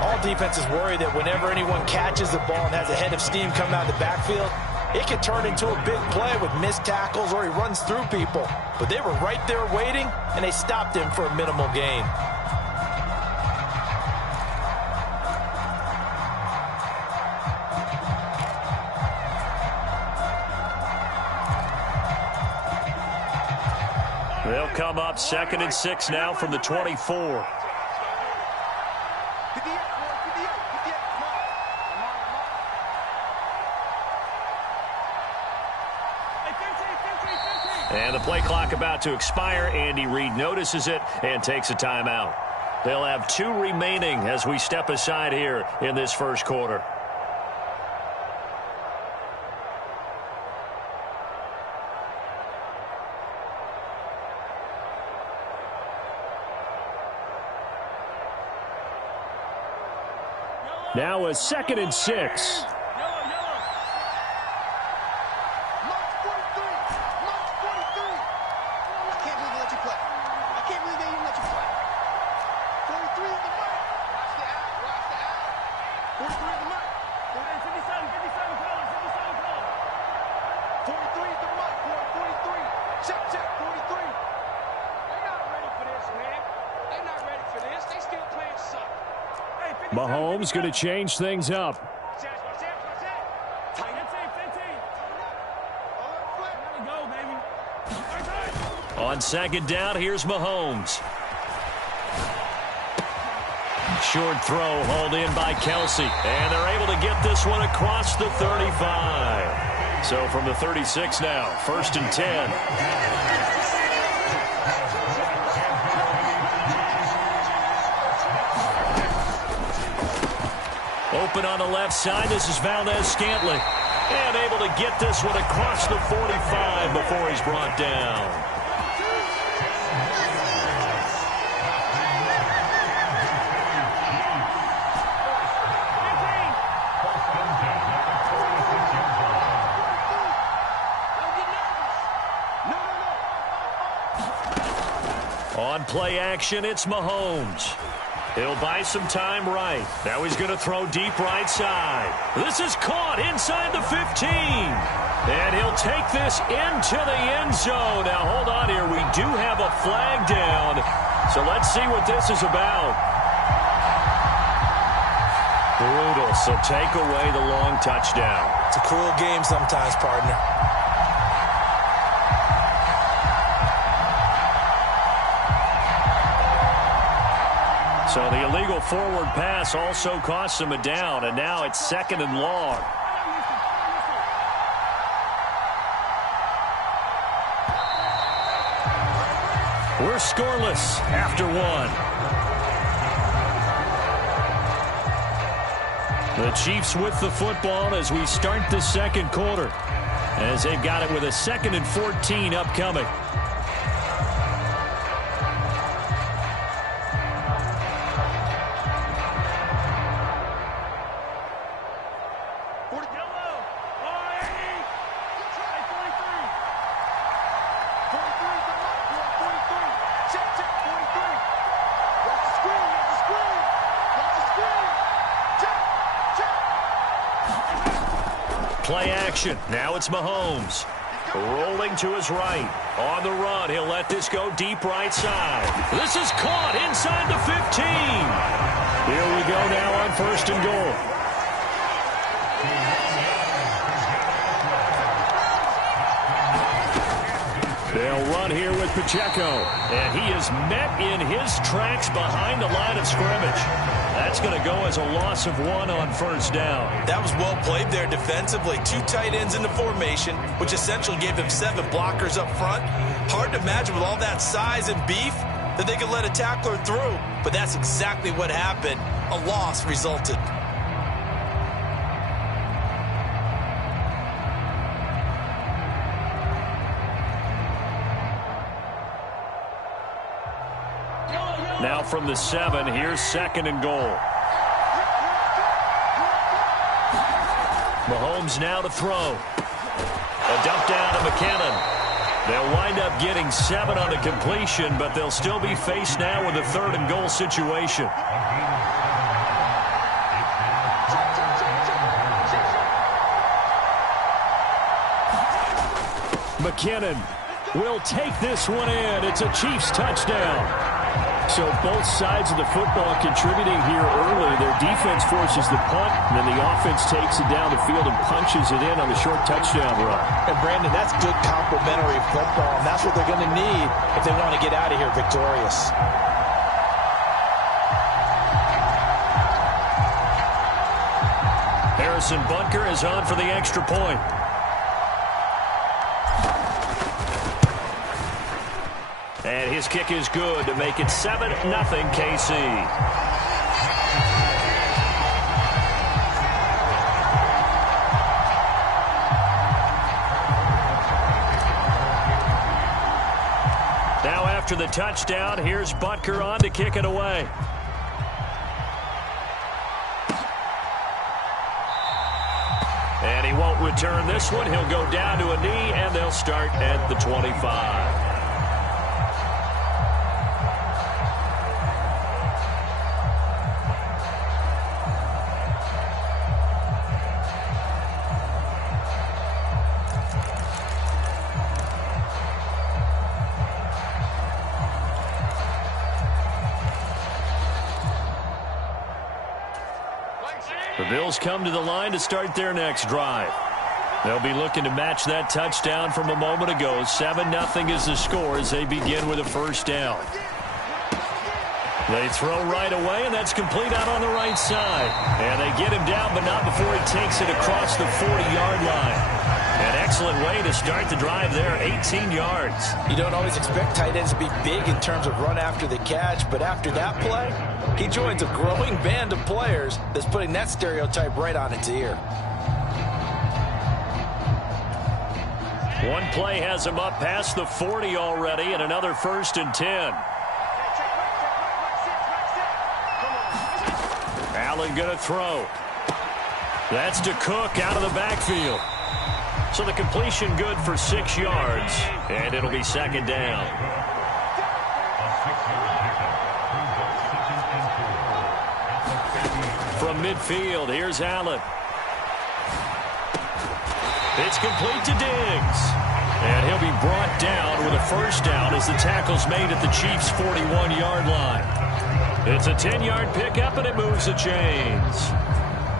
All defenses worry that whenever anyone catches the ball and has a head of steam coming out of the backfield, it can turn into a big play with missed tackles or he runs through people. But they were right there waiting, and they stopped him for a minimal gain. They'll come up 2nd and 6 now from the 24. And the play clock about to expire. Andy Reid notices it and takes a timeout. They'll have 2 remaining as we step aside here in this first quarter. Now a 2nd and 6. Mahomes going to change things up. On 2nd down, here's Mahomes. Short throw hauled in by Kelsey. And they're able to get this one across the 35. So from the 36 now, 1st and 10. open on the left side. This is Valdez-Scantling. And able to get this one across the 45 before he's brought down. On play action, it's Mahomes. He'll buy some time right. Now he's going to throw deep right side. This is caught inside the 15. And he'll take this into the end zone. Now hold on here. We do have a flag down. So let's see what this is about. Brutal. So take away the long touchdown. It's a cruel game sometimes, partner. So the illegal forward pass also costs him a down, and now it's 2nd and long. We're scoreless after 1. The Chiefs with the football as we start the second quarter, as they've got it with a 2nd and 14 upcoming. Play action. Now it's Mahomes. Rolling to his right. On the run, he'll let this go deep right side. This is caught inside the 15. Here we go now on 1st and goal. They'll run here with Pacheco. And he is met in his tracks behind the line of scrimmage. That's going to go as a loss of 1 on 1st down. That was well played there defensively. 2 tight ends in the formation, which essentially gave them 7 blockers up front. Hard to imagine with all that size and beef that they could let a tackler through. But that's exactly what happened. A loss resulted. Now from the 7, here's 2nd and goal. Mahomes now to throw. A dump down to McKinnon. They'll wind up getting 7 on the completion, but they'll still be faced now with a 3rd and goal situation. McKinnon will take this one in. It's a Chiefs touchdown. So both sides of the football contributing here early. Their defense forces the punt, and then the offense takes it down the field and punches it in on the short touchdown run. And, Brandon, that's good complementary football, and that's what they're going to need if they want to get out of here victorious. Harrison Butker is on for the extra point. And his kick is good to make it 7-0 KC. Now after the touchdown, here's Butker on to kick it away. And he won't return this one. He'll go down to a knee, and they'll start at the 25. The Bills come to the line to start their next drive. They'll be looking to match that touchdown from a moment ago. 7-0 is the score as they begin with a 1st down. They throw right away, and that's complete out on the right side. And they get him down, but not before he takes it across the 40-yard line. An excellent way to start the drive there, 18 yards. You don't always expect tight ends to be big in terms of run after the catch, but after that play, he joins a growing band of players that's putting that stereotype right on its ear. One play has him up past the 40 already, and another 1st and 10. Allen going to throw. That's to Cook out of the backfield. So the completion good for 6 yards, and it'll be 2nd down. From midfield, here's Allen. It's complete to Diggs. And he'll be brought down with a 1st down as the tackle's made at the Chiefs' 41-yard line. It's a 10-yard pickup, and it moves the chains.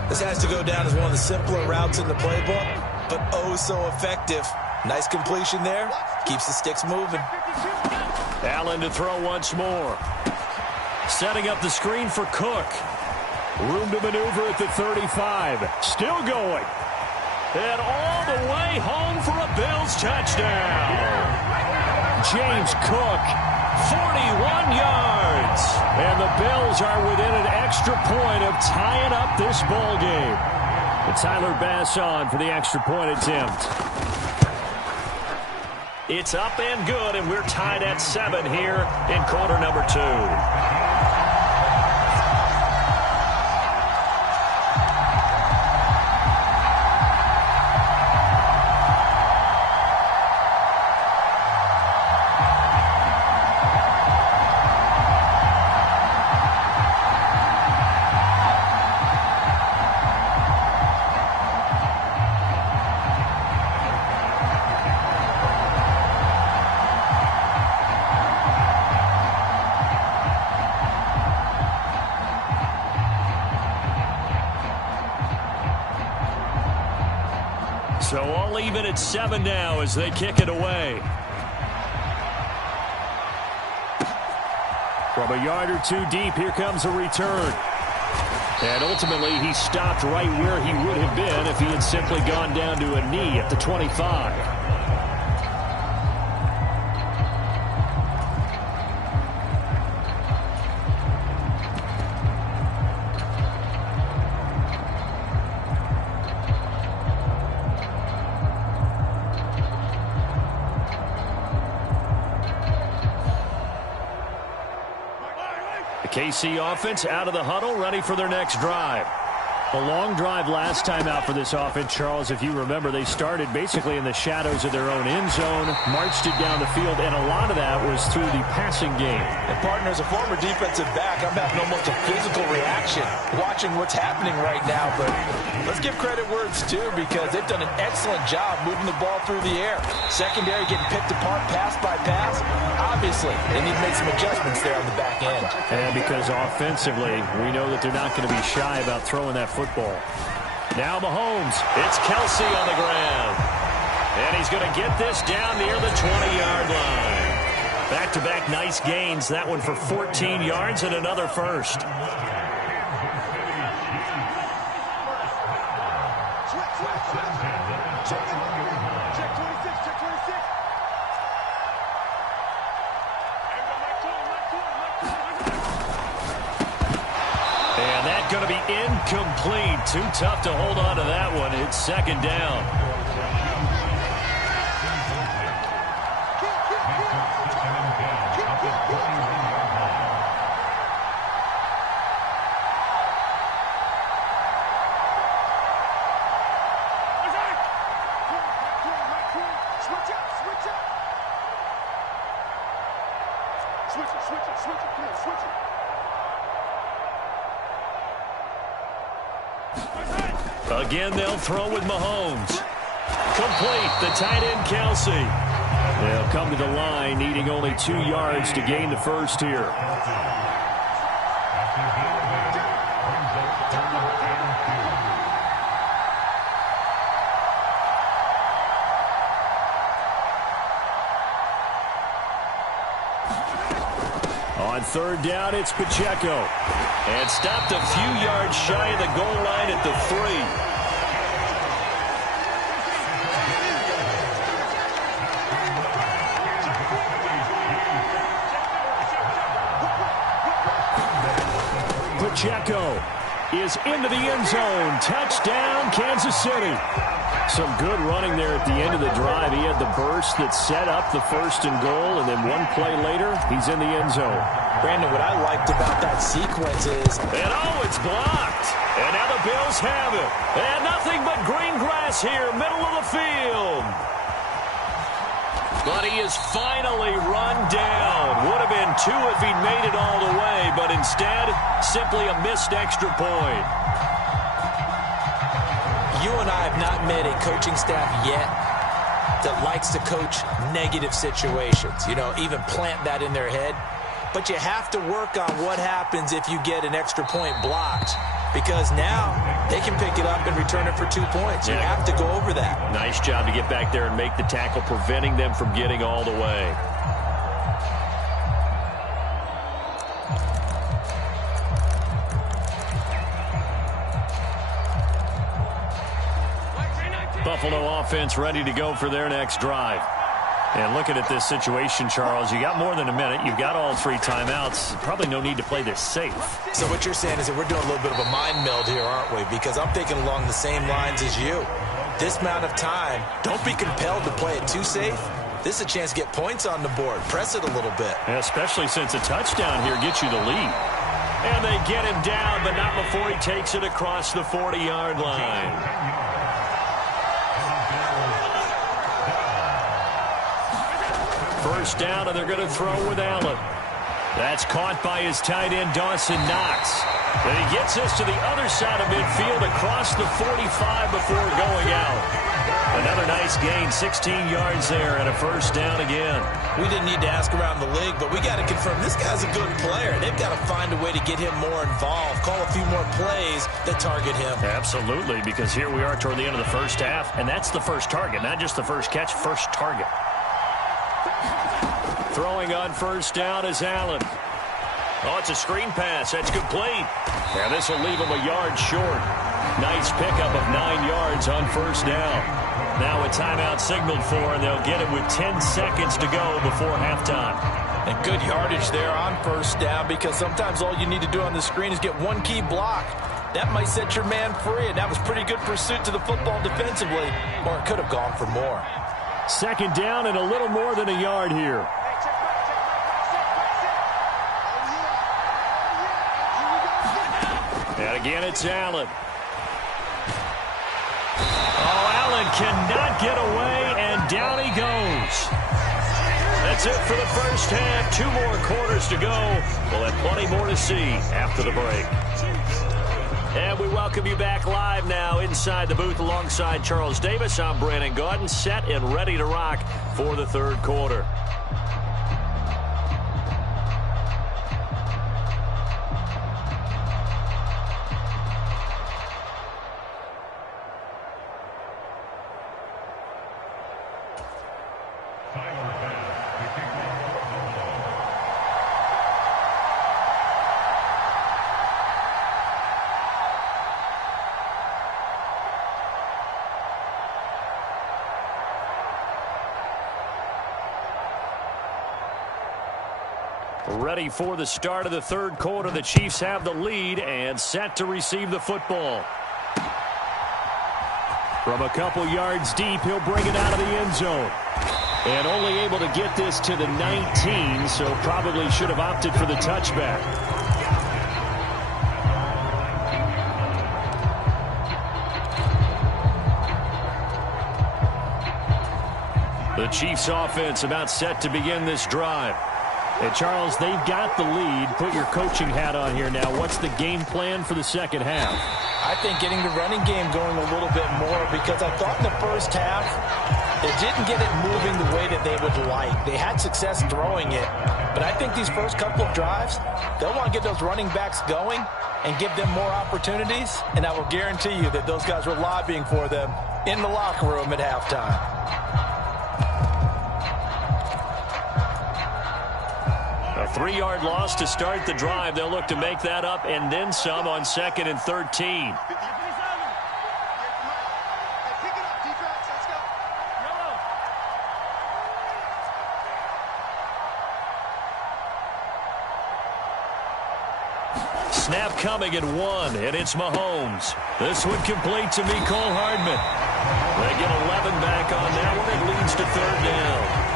This has to go down as one of the simpler routes in the playbook, but oh so effective. Nice completion there. Keeps the sticks moving. Allen to throw once more. Setting up the screen for Cook. Room to maneuver at the 35. Still going. And all the way home for a Bills touchdown. James Cook, 41 yards. And the Bills are within an extra point of tying up this ball game. And Tyler Bass on for the extra point attempt. It's up and good, and we're tied at 7 here in quarter number 2. So all even at 7 now as they kick it away. From a yard or 2 deep, here comes a return. And ultimately, he stopped right where he would have been if he had simply gone down to a knee at the 25. KC offense out of the huddle, ready for their next drive. A long drive last time out for this offense, Charles. If you remember, they started basically in the shadows of their own end zone, marched it down the field, and a lot of that was through the passing game. And partner, as a former defensive back, I'm having almost a physical reaction watching what's happening right now. But let's give credit where it's due, because they've done an excellent job moving the ball through the air. Secondary getting picked apart pass by pass. Obviously, they need to make some adjustments there on the back end. And because offensively, we know that they're not going to be shy about throwing that football. Now Mahomes. It's Kelsey on the ground. And he's going to get this down near the 20-yard line. Back-to-back nice gains. That one for 14 yards and another 1st. Going to be incomplete. Too tough to hold on to that one. It's 2nd down. Again, they'll throw with Mahomes. Complete. The tight end, Kelsey. They'll come to the line, needing only 2 yards to gain the 1st here. On On third down, it's Pacheco. And stopped a few yards shy of the goal line at the 3. Pacheco is into the end zone. Touchdown, Kansas City. Some good running there at the end of the drive. He had the burst that set up the 1st and goal, and then one play later, he's in the end zone. Brandon, what I liked about that sequence is... And it's blocked. And now the Bills have it. And nothing but green grass here, middle of the field. But he is finally run down. Would have been 2 if he'd made it all the way, but instead, simply a missed extra point. You and I have not met a coaching staff yet that likes to coach negative situations. You know, even plant that in their head. But you have to work on what happens if you get an extra point blocked. Because now they can pick it up and return it for 2 points. You have to go over that. Nice job to get back there and make the tackle, preventing them from getting all the way. Buffalo offense ready to go for their next drive. And looking at this situation, Charles, you got more than a minute. You've got all 3 timeouts. Probably no need to play this safe. So what you're saying is that we're doing a little bit of a mind meld here, aren't we? Because I'm thinking along the same lines as you. This amount of time, don't be compelled to play it too safe. This is a chance to get points on the board. Press it a little bit. And especially since a touchdown here gets you the lead. And they get him down, but not before he takes it across the 40-yard line. First down, and they're going to throw with Allen. That's caught by his tight end, Dawson Knox. And he gets us to the other side of midfield across the 45 before going out. Another nice gain, 16 yards there, and a first down again. We didn't need to ask around the league, but we got to confirm this guy's a good player. They've got to find a way to get him more involved, call a few more plays that target him. Absolutely, because here we are toward the end of the first half, and that's the first target, not just the first catch, first target. Throwing on first down is Allen. Oh, it's a screen pass. That's complete. And this will leave him a yard short. Nice pickup of 9 yards on first down. Now a timeout signaled for, and they'll get it with 10 seconds to go before halftime. And good yardage there on first down, because sometimes all you need to do on the screen is get one key block. That might set your man free, and that was pretty good pursuit to the football defensively, or it could have gone for more. Second down and a little more than a yard here. And again, it's Allen. Oh, Allen cannot get away, and down he goes. That's it for the first half. 2 more quarters to go. We'll have plenty more to see after the break. And we welcome you back live now inside the booth alongside Charles Davis. I'm Brandon Gaudin, set and ready to rock for the third quarter. Ready for the start of the third quarter. The Chiefs have the lead and set to receive the football. From a couple yards deep, he'll bring it out of the end zone. And only able to get this to the 19, so probably should have opted for the touchback. The Chiefs offense about set to begin this drive. And Charles, they've got the lead. Put your coaching hat on here now. What's the game plan for the second half? I think getting the running game going a little bit more, because I thought in the first half they didn't get it moving the way that they would like. They had success throwing it, but I think these first couple of drives, they'll want to get those running backs going and give them more opportunities, and I will guarantee you that those guys were lobbying for them in the locker room at halftime. 3-yard loss to start the drive. They'll look to make that up and then some on 2nd and 13. Snap coming at 1, and it's Mahomes. This one complete to Mecole Hardman. They get 11 back on that one. It leads to 3rd down.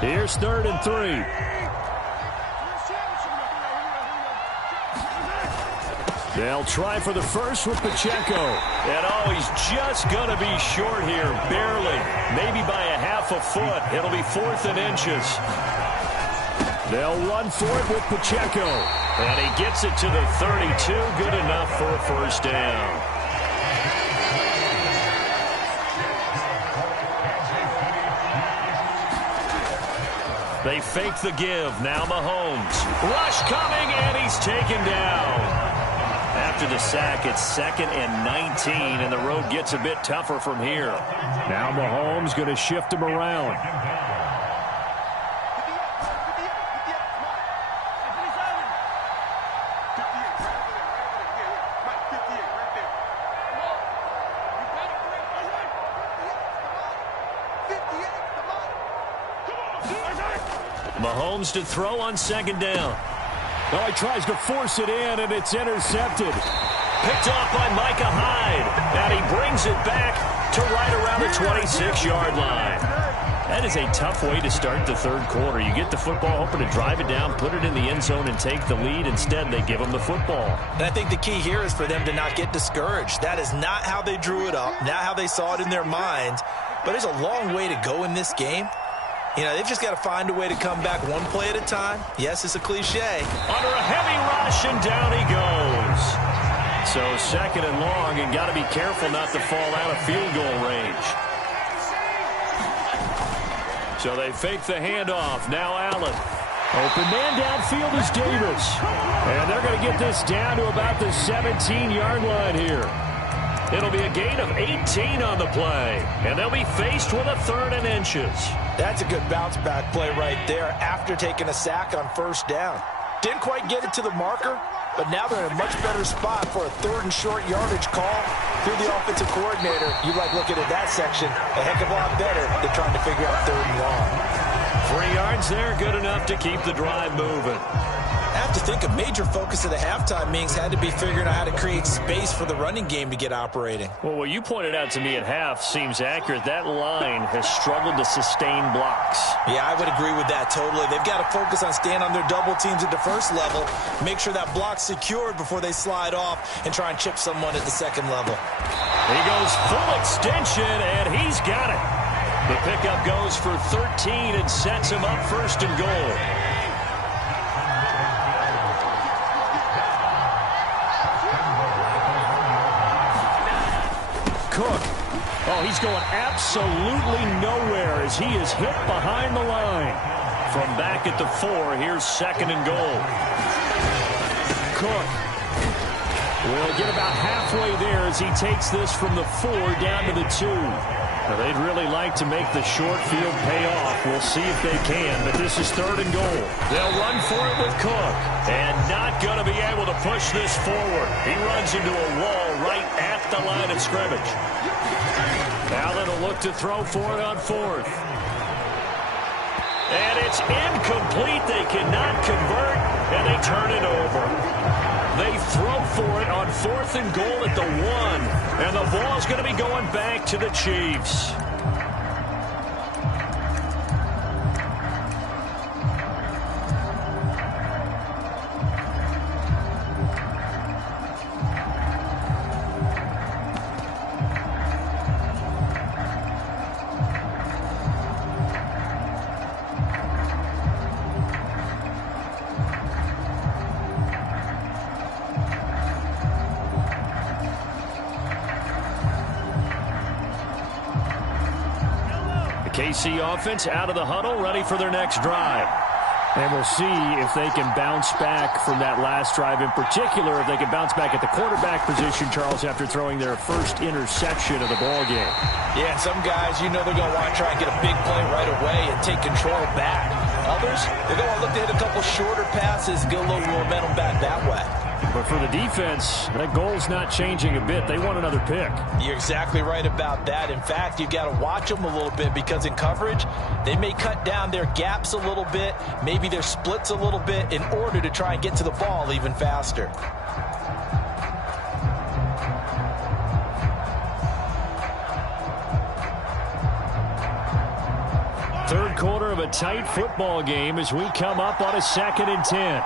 Here's 3rd and 3. They'll try for the first with Pacheco. And oh, he's just going to be short here, barely. Maybe by a half a foot. It'll be 4th and inches. They'll run for it with Pacheco. And he gets it to the 32. Good enough for a first down. They fake the give. Now Mahomes. Rush coming, and he's taken down. After the sack, it's 2nd and 19, and the road gets a bit tougher from here. Now Mahomes going to shift him around. Mahomes to throw on 2nd down. Well, he tries to force it in, and it's intercepted. Picked off by Micah Hyde. And he brings it back to right around the 26-yard line. That is a tough way to start the 3rd quarter. You get the football, hoping to drive it down, put it in the end zone, and take the lead. Instead, they give him the football. And I think the key here is for them to not get discouraged. That is not how they drew it up, not how they saw it in their minds. But there's a long way to go in this game. You know, they've just got to find a way to come back one play at a time. Yes, it's a cliche. Under a heavy rush, and down he goes. So 2nd and long, and got to be careful not to fall out of field goal range. So they fake the handoff. Now Allen. Open man downfield is Davis. And they're going to get this down to about the 17-yard line here. It'll be a gain of 18 on the play. And they'll be faced with a 3rd and inches. That's a good bounce-back play right there after taking a sack on 1st down. Didn't quite get it to the marker, but now they're in a much better spot for a 3rd and short yardage call through the offensive coordinator. You like looking at that section a heck of a lot better than trying to figure out 3rd and long. 3 yards there, good enough to keep the drive moving. I have to think a major focus of the halftime meetings had to be figuring out how to create space for the running game to get operating. Well, what you pointed out to me at half seems accurate. That line has struggled to sustain blocks. Yeah, I would agree with that totally. They've got to focus on staying on their double teams at the 1st level, make sure that block's secured before they slide off and try and chip someone at the 2nd level. He goes full extension, and he's got it. The pickup goes for 13 and sets him up 1st and goal. Cook. Oh, he's going absolutely nowhere as he is hit behind the line. From back at the 4, here's 2nd and goal. Cook will get about halfway there as he takes this from the 4 down to the 2. Now, they'd really like to make the short field pay off. We'll see if they can, but this is 3rd and goal. They'll run for it with Cook, and not going to be able to push this forward. He runs into a wall right at the line of scrimmage. Allen will look to throw for it on 4th. And it's incomplete. They cannot convert, and they turn it over. They throw for it on 4th and goal at the 1, and the ball's going to be going back to the Chiefs. KC offense out of the huddle, ready for their next drive. And we'll see if they can bounce back from that last drive. In particular, if they can bounce back at the quarterback position, Charles, after throwing their first interception of the ball game. Yeah, and some guys, they're going to want to try and get a big play right away and take control back. Others, they're going to look to hit a couple shorter passes, get a little momentum back that way. But for the defense, that goal's not changing a bit. They want another pick. You're exactly right about that. In fact, you've got to watch them a little bit because in coverage, they may cut down their gaps a little bit, maybe their splits a little bit in order to try and get to the ball even faster. Third quarter of a tight football game as we come up on a 2nd and 10.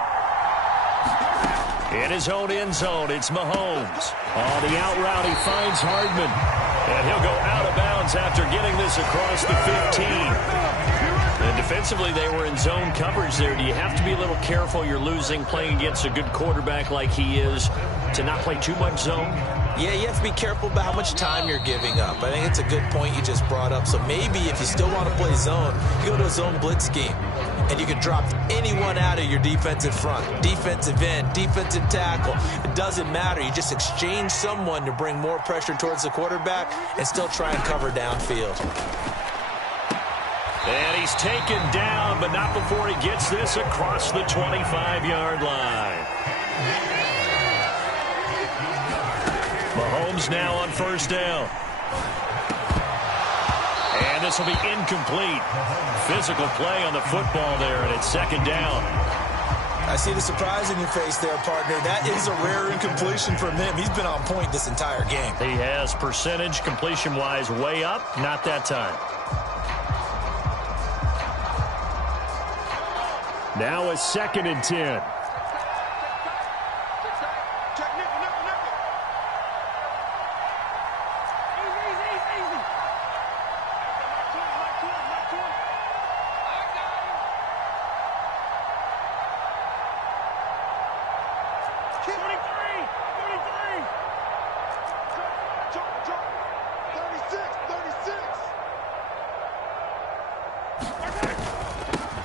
In his own end zone, it's Mahomes. On the out route, he finds Hardman. And he'll go out of bounds after getting this across the 15. And defensively, they were in zone coverage there. Do you have to be a little careful? You're losing playing against a good quarterback like he is to not play too much zone? Yeah, you have to be careful about how much time you're giving up. I think it's a good point you just brought up. So maybe if you still want to play zone, you go to a zone blitz scheme. And you can drop anyone out of your defensive front. Defensive end, defensive tackle. It doesn't matter. You just exchange someone to bring more pressure towards the quarterback and still try and cover downfield. And he's taken down, but not before he gets this across the 25-yard line. Mahomes now on first down. And this will be incomplete. Physical play on the football there, and it's 2nd down. I see the surprise in your face there, partner. That is a rare incompletion from him. He's been on point this entire game. He has percentage completion-wise way up. Not that time. Now a 2nd and 10.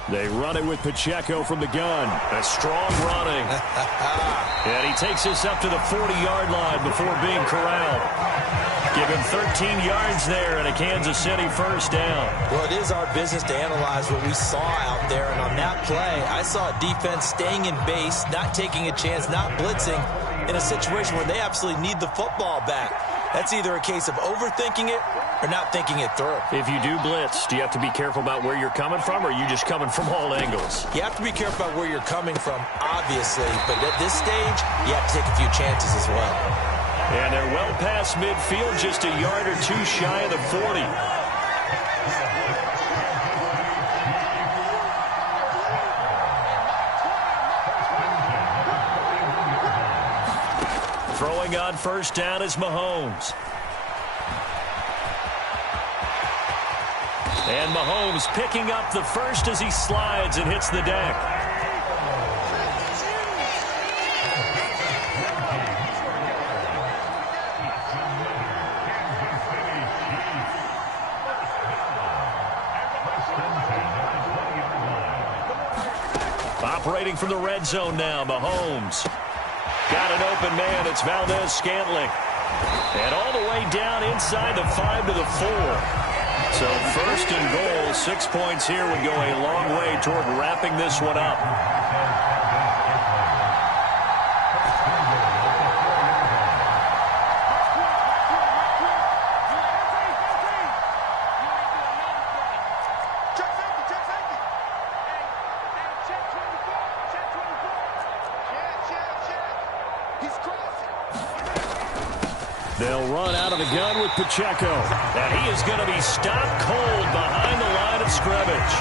They run it with Pacheco from the gun. A strong running. And he takes this up to the 40-yard line before being corralled. Give him 13 yards there and a Kansas City first down. Well, it is our business to analyze what we saw out there. And on that play, I saw a defense staying in base, not taking a chance, not blitzing in a situation where they absolutely need the football back. That's either a case of overthinking it or not thinking it through. If you do blitz, do you have to be careful about where you're coming from, or are you just coming from all angles? You have to be careful about where you're coming from, obviously. But at this stage, you have to take a few chances as well. And they're well past midfield, just a yard or two shy of the 40. Throwing on first down is Mahomes. And Mahomes picking up the first as he slides and hits the deck. Operating from the red zone now, Mahomes. Got an open man. It's Valdez-Scantling. And all the way down inside the 5 to the 4. So first and goal, 6 points here would go a long way toward wrapping this one up. They'll run out of the gun with Pacheco. And he is going to be stopped cold behind the line of scrimmage.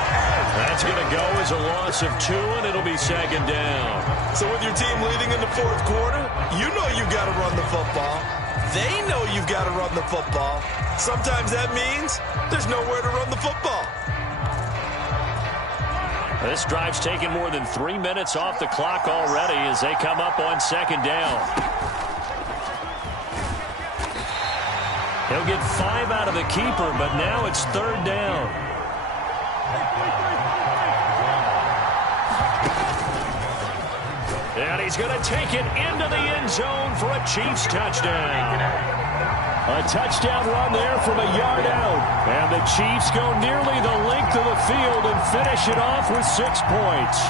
That's going to go as a loss of 2, and it'll be 2nd down. So with your team leading in the 4th quarter, you know you've got to run the football. They know you've got to run the football. Sometimes that means there's nowhere to run the football. This drive's taken more than 3 minutes off the clock already as they come up on 2nd down. He'll get 5 out of the keeper, but now it's 3rd down. And he's going to take it into the end zone for a Chiefs touchdown. A touchdown run there from a yard out. And the Chiefs go nearly the length of the field and finish it off with 6 points.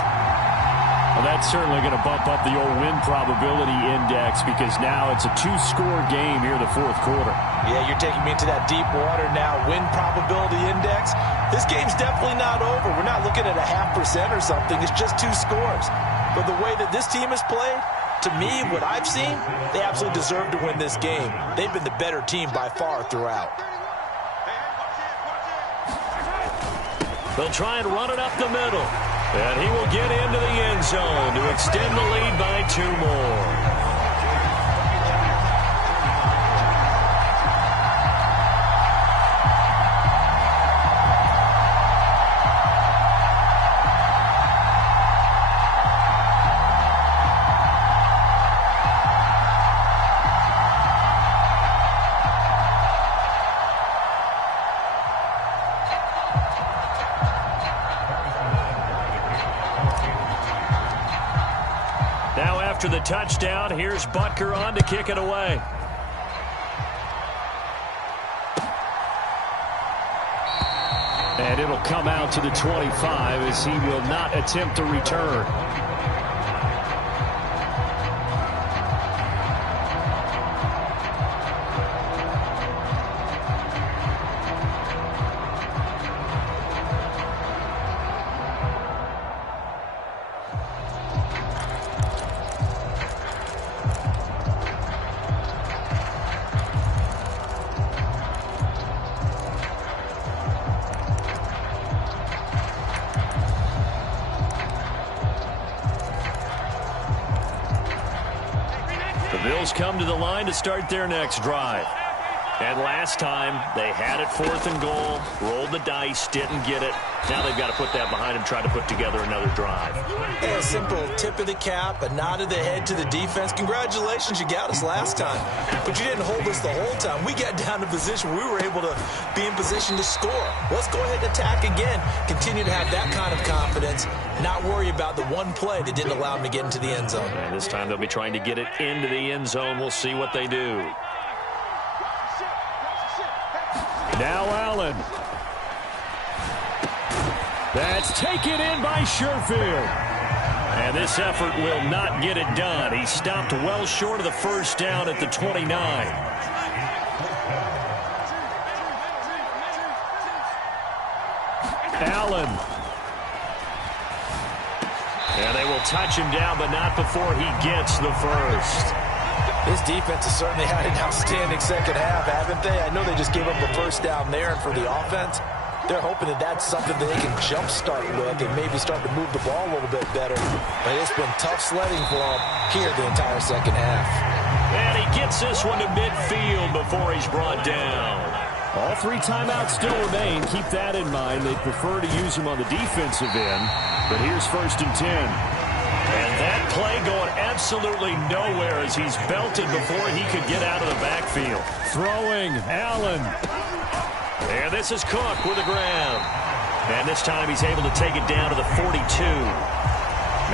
Well, that's certainly going to bump up the old win probability index because now it's a 2-score game here in the fourth quarter. Yeah, you're taking me into that deep water now. Win probability index. This game's definitely not over. We're not looking at a 0.5% or something. It's just 2 scores. But the way that this team has played, to me, what I've seen, they absolutely deserve to win this game. They've been the better team by far throughout. They'll try and run it up the middle. And he will get into the end zone to extend the lead by 2 more. After the touchdown, here's Butker on to kick it away. And it'll come out to the 25 as he will not attempt to return. Come to the line to start their next drive. And last time, they had it 4th and goal, rolled the dice, didn't get it. Now they've got to put that behind them, try to put together another drive. A simple tip of the cap, a nod of the head to the defense. Congratulations, you got us last time. But you didn't hold us the whole time. We got down to position where we were able to be in position to score. Let's go ahead and attack again. Continue to have that kind of confidence. Not worry about the one play that didn't allow them to get into the end zone. And this time they'll be trying to get it into the end zone. We'll see what they do. Now Allen. That's taken in by Sherfield. And this effort will not get it done. He stopped well short of the first down at the 29. Allen. And they will touch him down, but not before he gets the first. This defense has certainly had an outstanding second half, haven't they? I know they just gave up the first down there, and for the offense, they're hoping that that's something that they can jumpstart with and maybe start to move the ball a little bit better. But it's been tough sledding for them here the entire second half. And he gets this one to midfield before he's brought down. All 3 timeouts still remain. Keep that in mind. They'd prefer to use him on the defensive end. But here's 1st and 10. And that play going absolutely nowhere as he's belted before he could get out of the backfield. Throwing, Allen. And this is Cook with the ground. And this time he's able to take it down to the 42.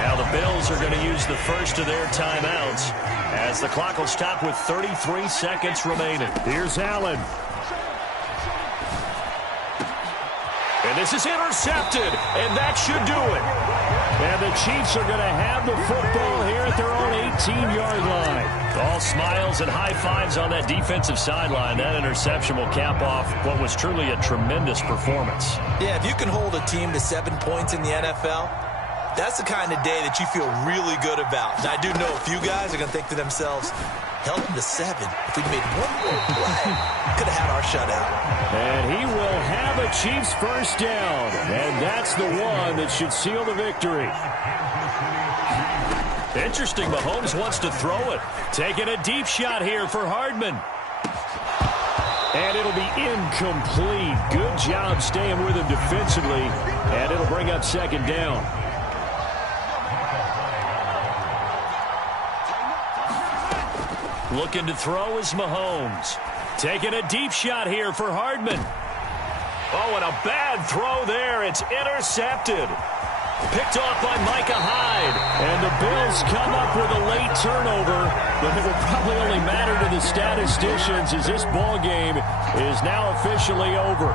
Now the Bills are going to use the first of their timeouts as the clock will stop with 33 seconds remaining. Here's Allen. And this is intercepted, and that should do it. And the Chiefs are going to have the football here at their own 18-yard line. All smiles and high fives on that defensive sideline. That interception will cap off what was truly a tremendous performance. Yeah, if you can hold a team to 7 points in the NFL, that's the kind of day that you feel really good about. And I do know a few guys are going to think to themselves, held them to 7. If we'd made one more play, could have had our shutout. And he will have a Chiefs first down. And that's the one that should seal the victory. Interesting, Mahomes wants to throw it. Taking a deep shot here for Hardman. And it'll be incomplete. Good job staying with him defensively. And it'll bring up 2nd down. Looking to throw is Mahomes. Taking a deep shot here for Hardman. Oh, and a bad throw there. It's intercepted. Picked off by Micah Hyde. And the Bills come up with a late turnover, but it will probably only matter to the statisticians as this ball game is now officially over.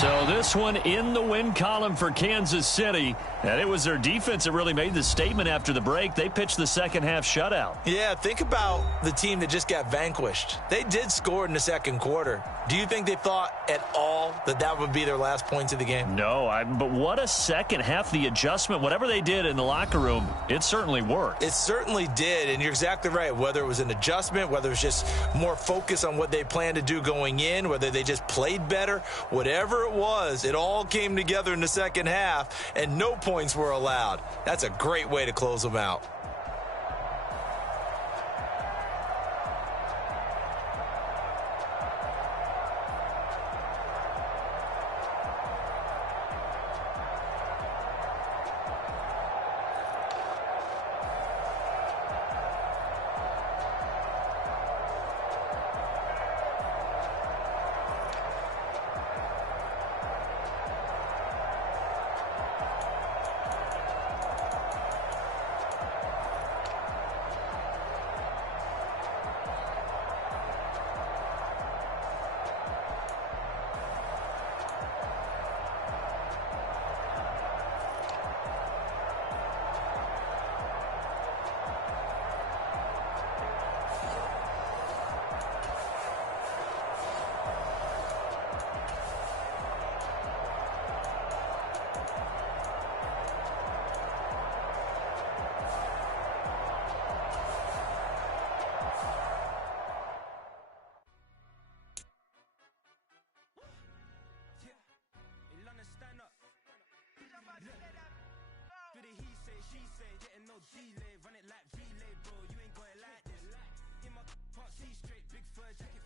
So this one in the win column for Kansas City. And it was their defense that really made the statement after the break. They pitched the second half shutout. Yeah, think about the team that just got vanquished. They did score in the second quarter. Do you think they thought at all that that would be their last points of the game? No, but what a second half. The adjustment, whatever they did in the locker room, it certainly worked. It certainly did, and you're exactly right. Whether it was an adjustment, whether it was just more focus on what they planned to do going in, whether they just played better, whatever it was, it all came together in the second half, and no points were allowed. That's a great way to close them out. Delay, run it like relay, bro. You ain't got it like this. In my part C straight, big fur jacket.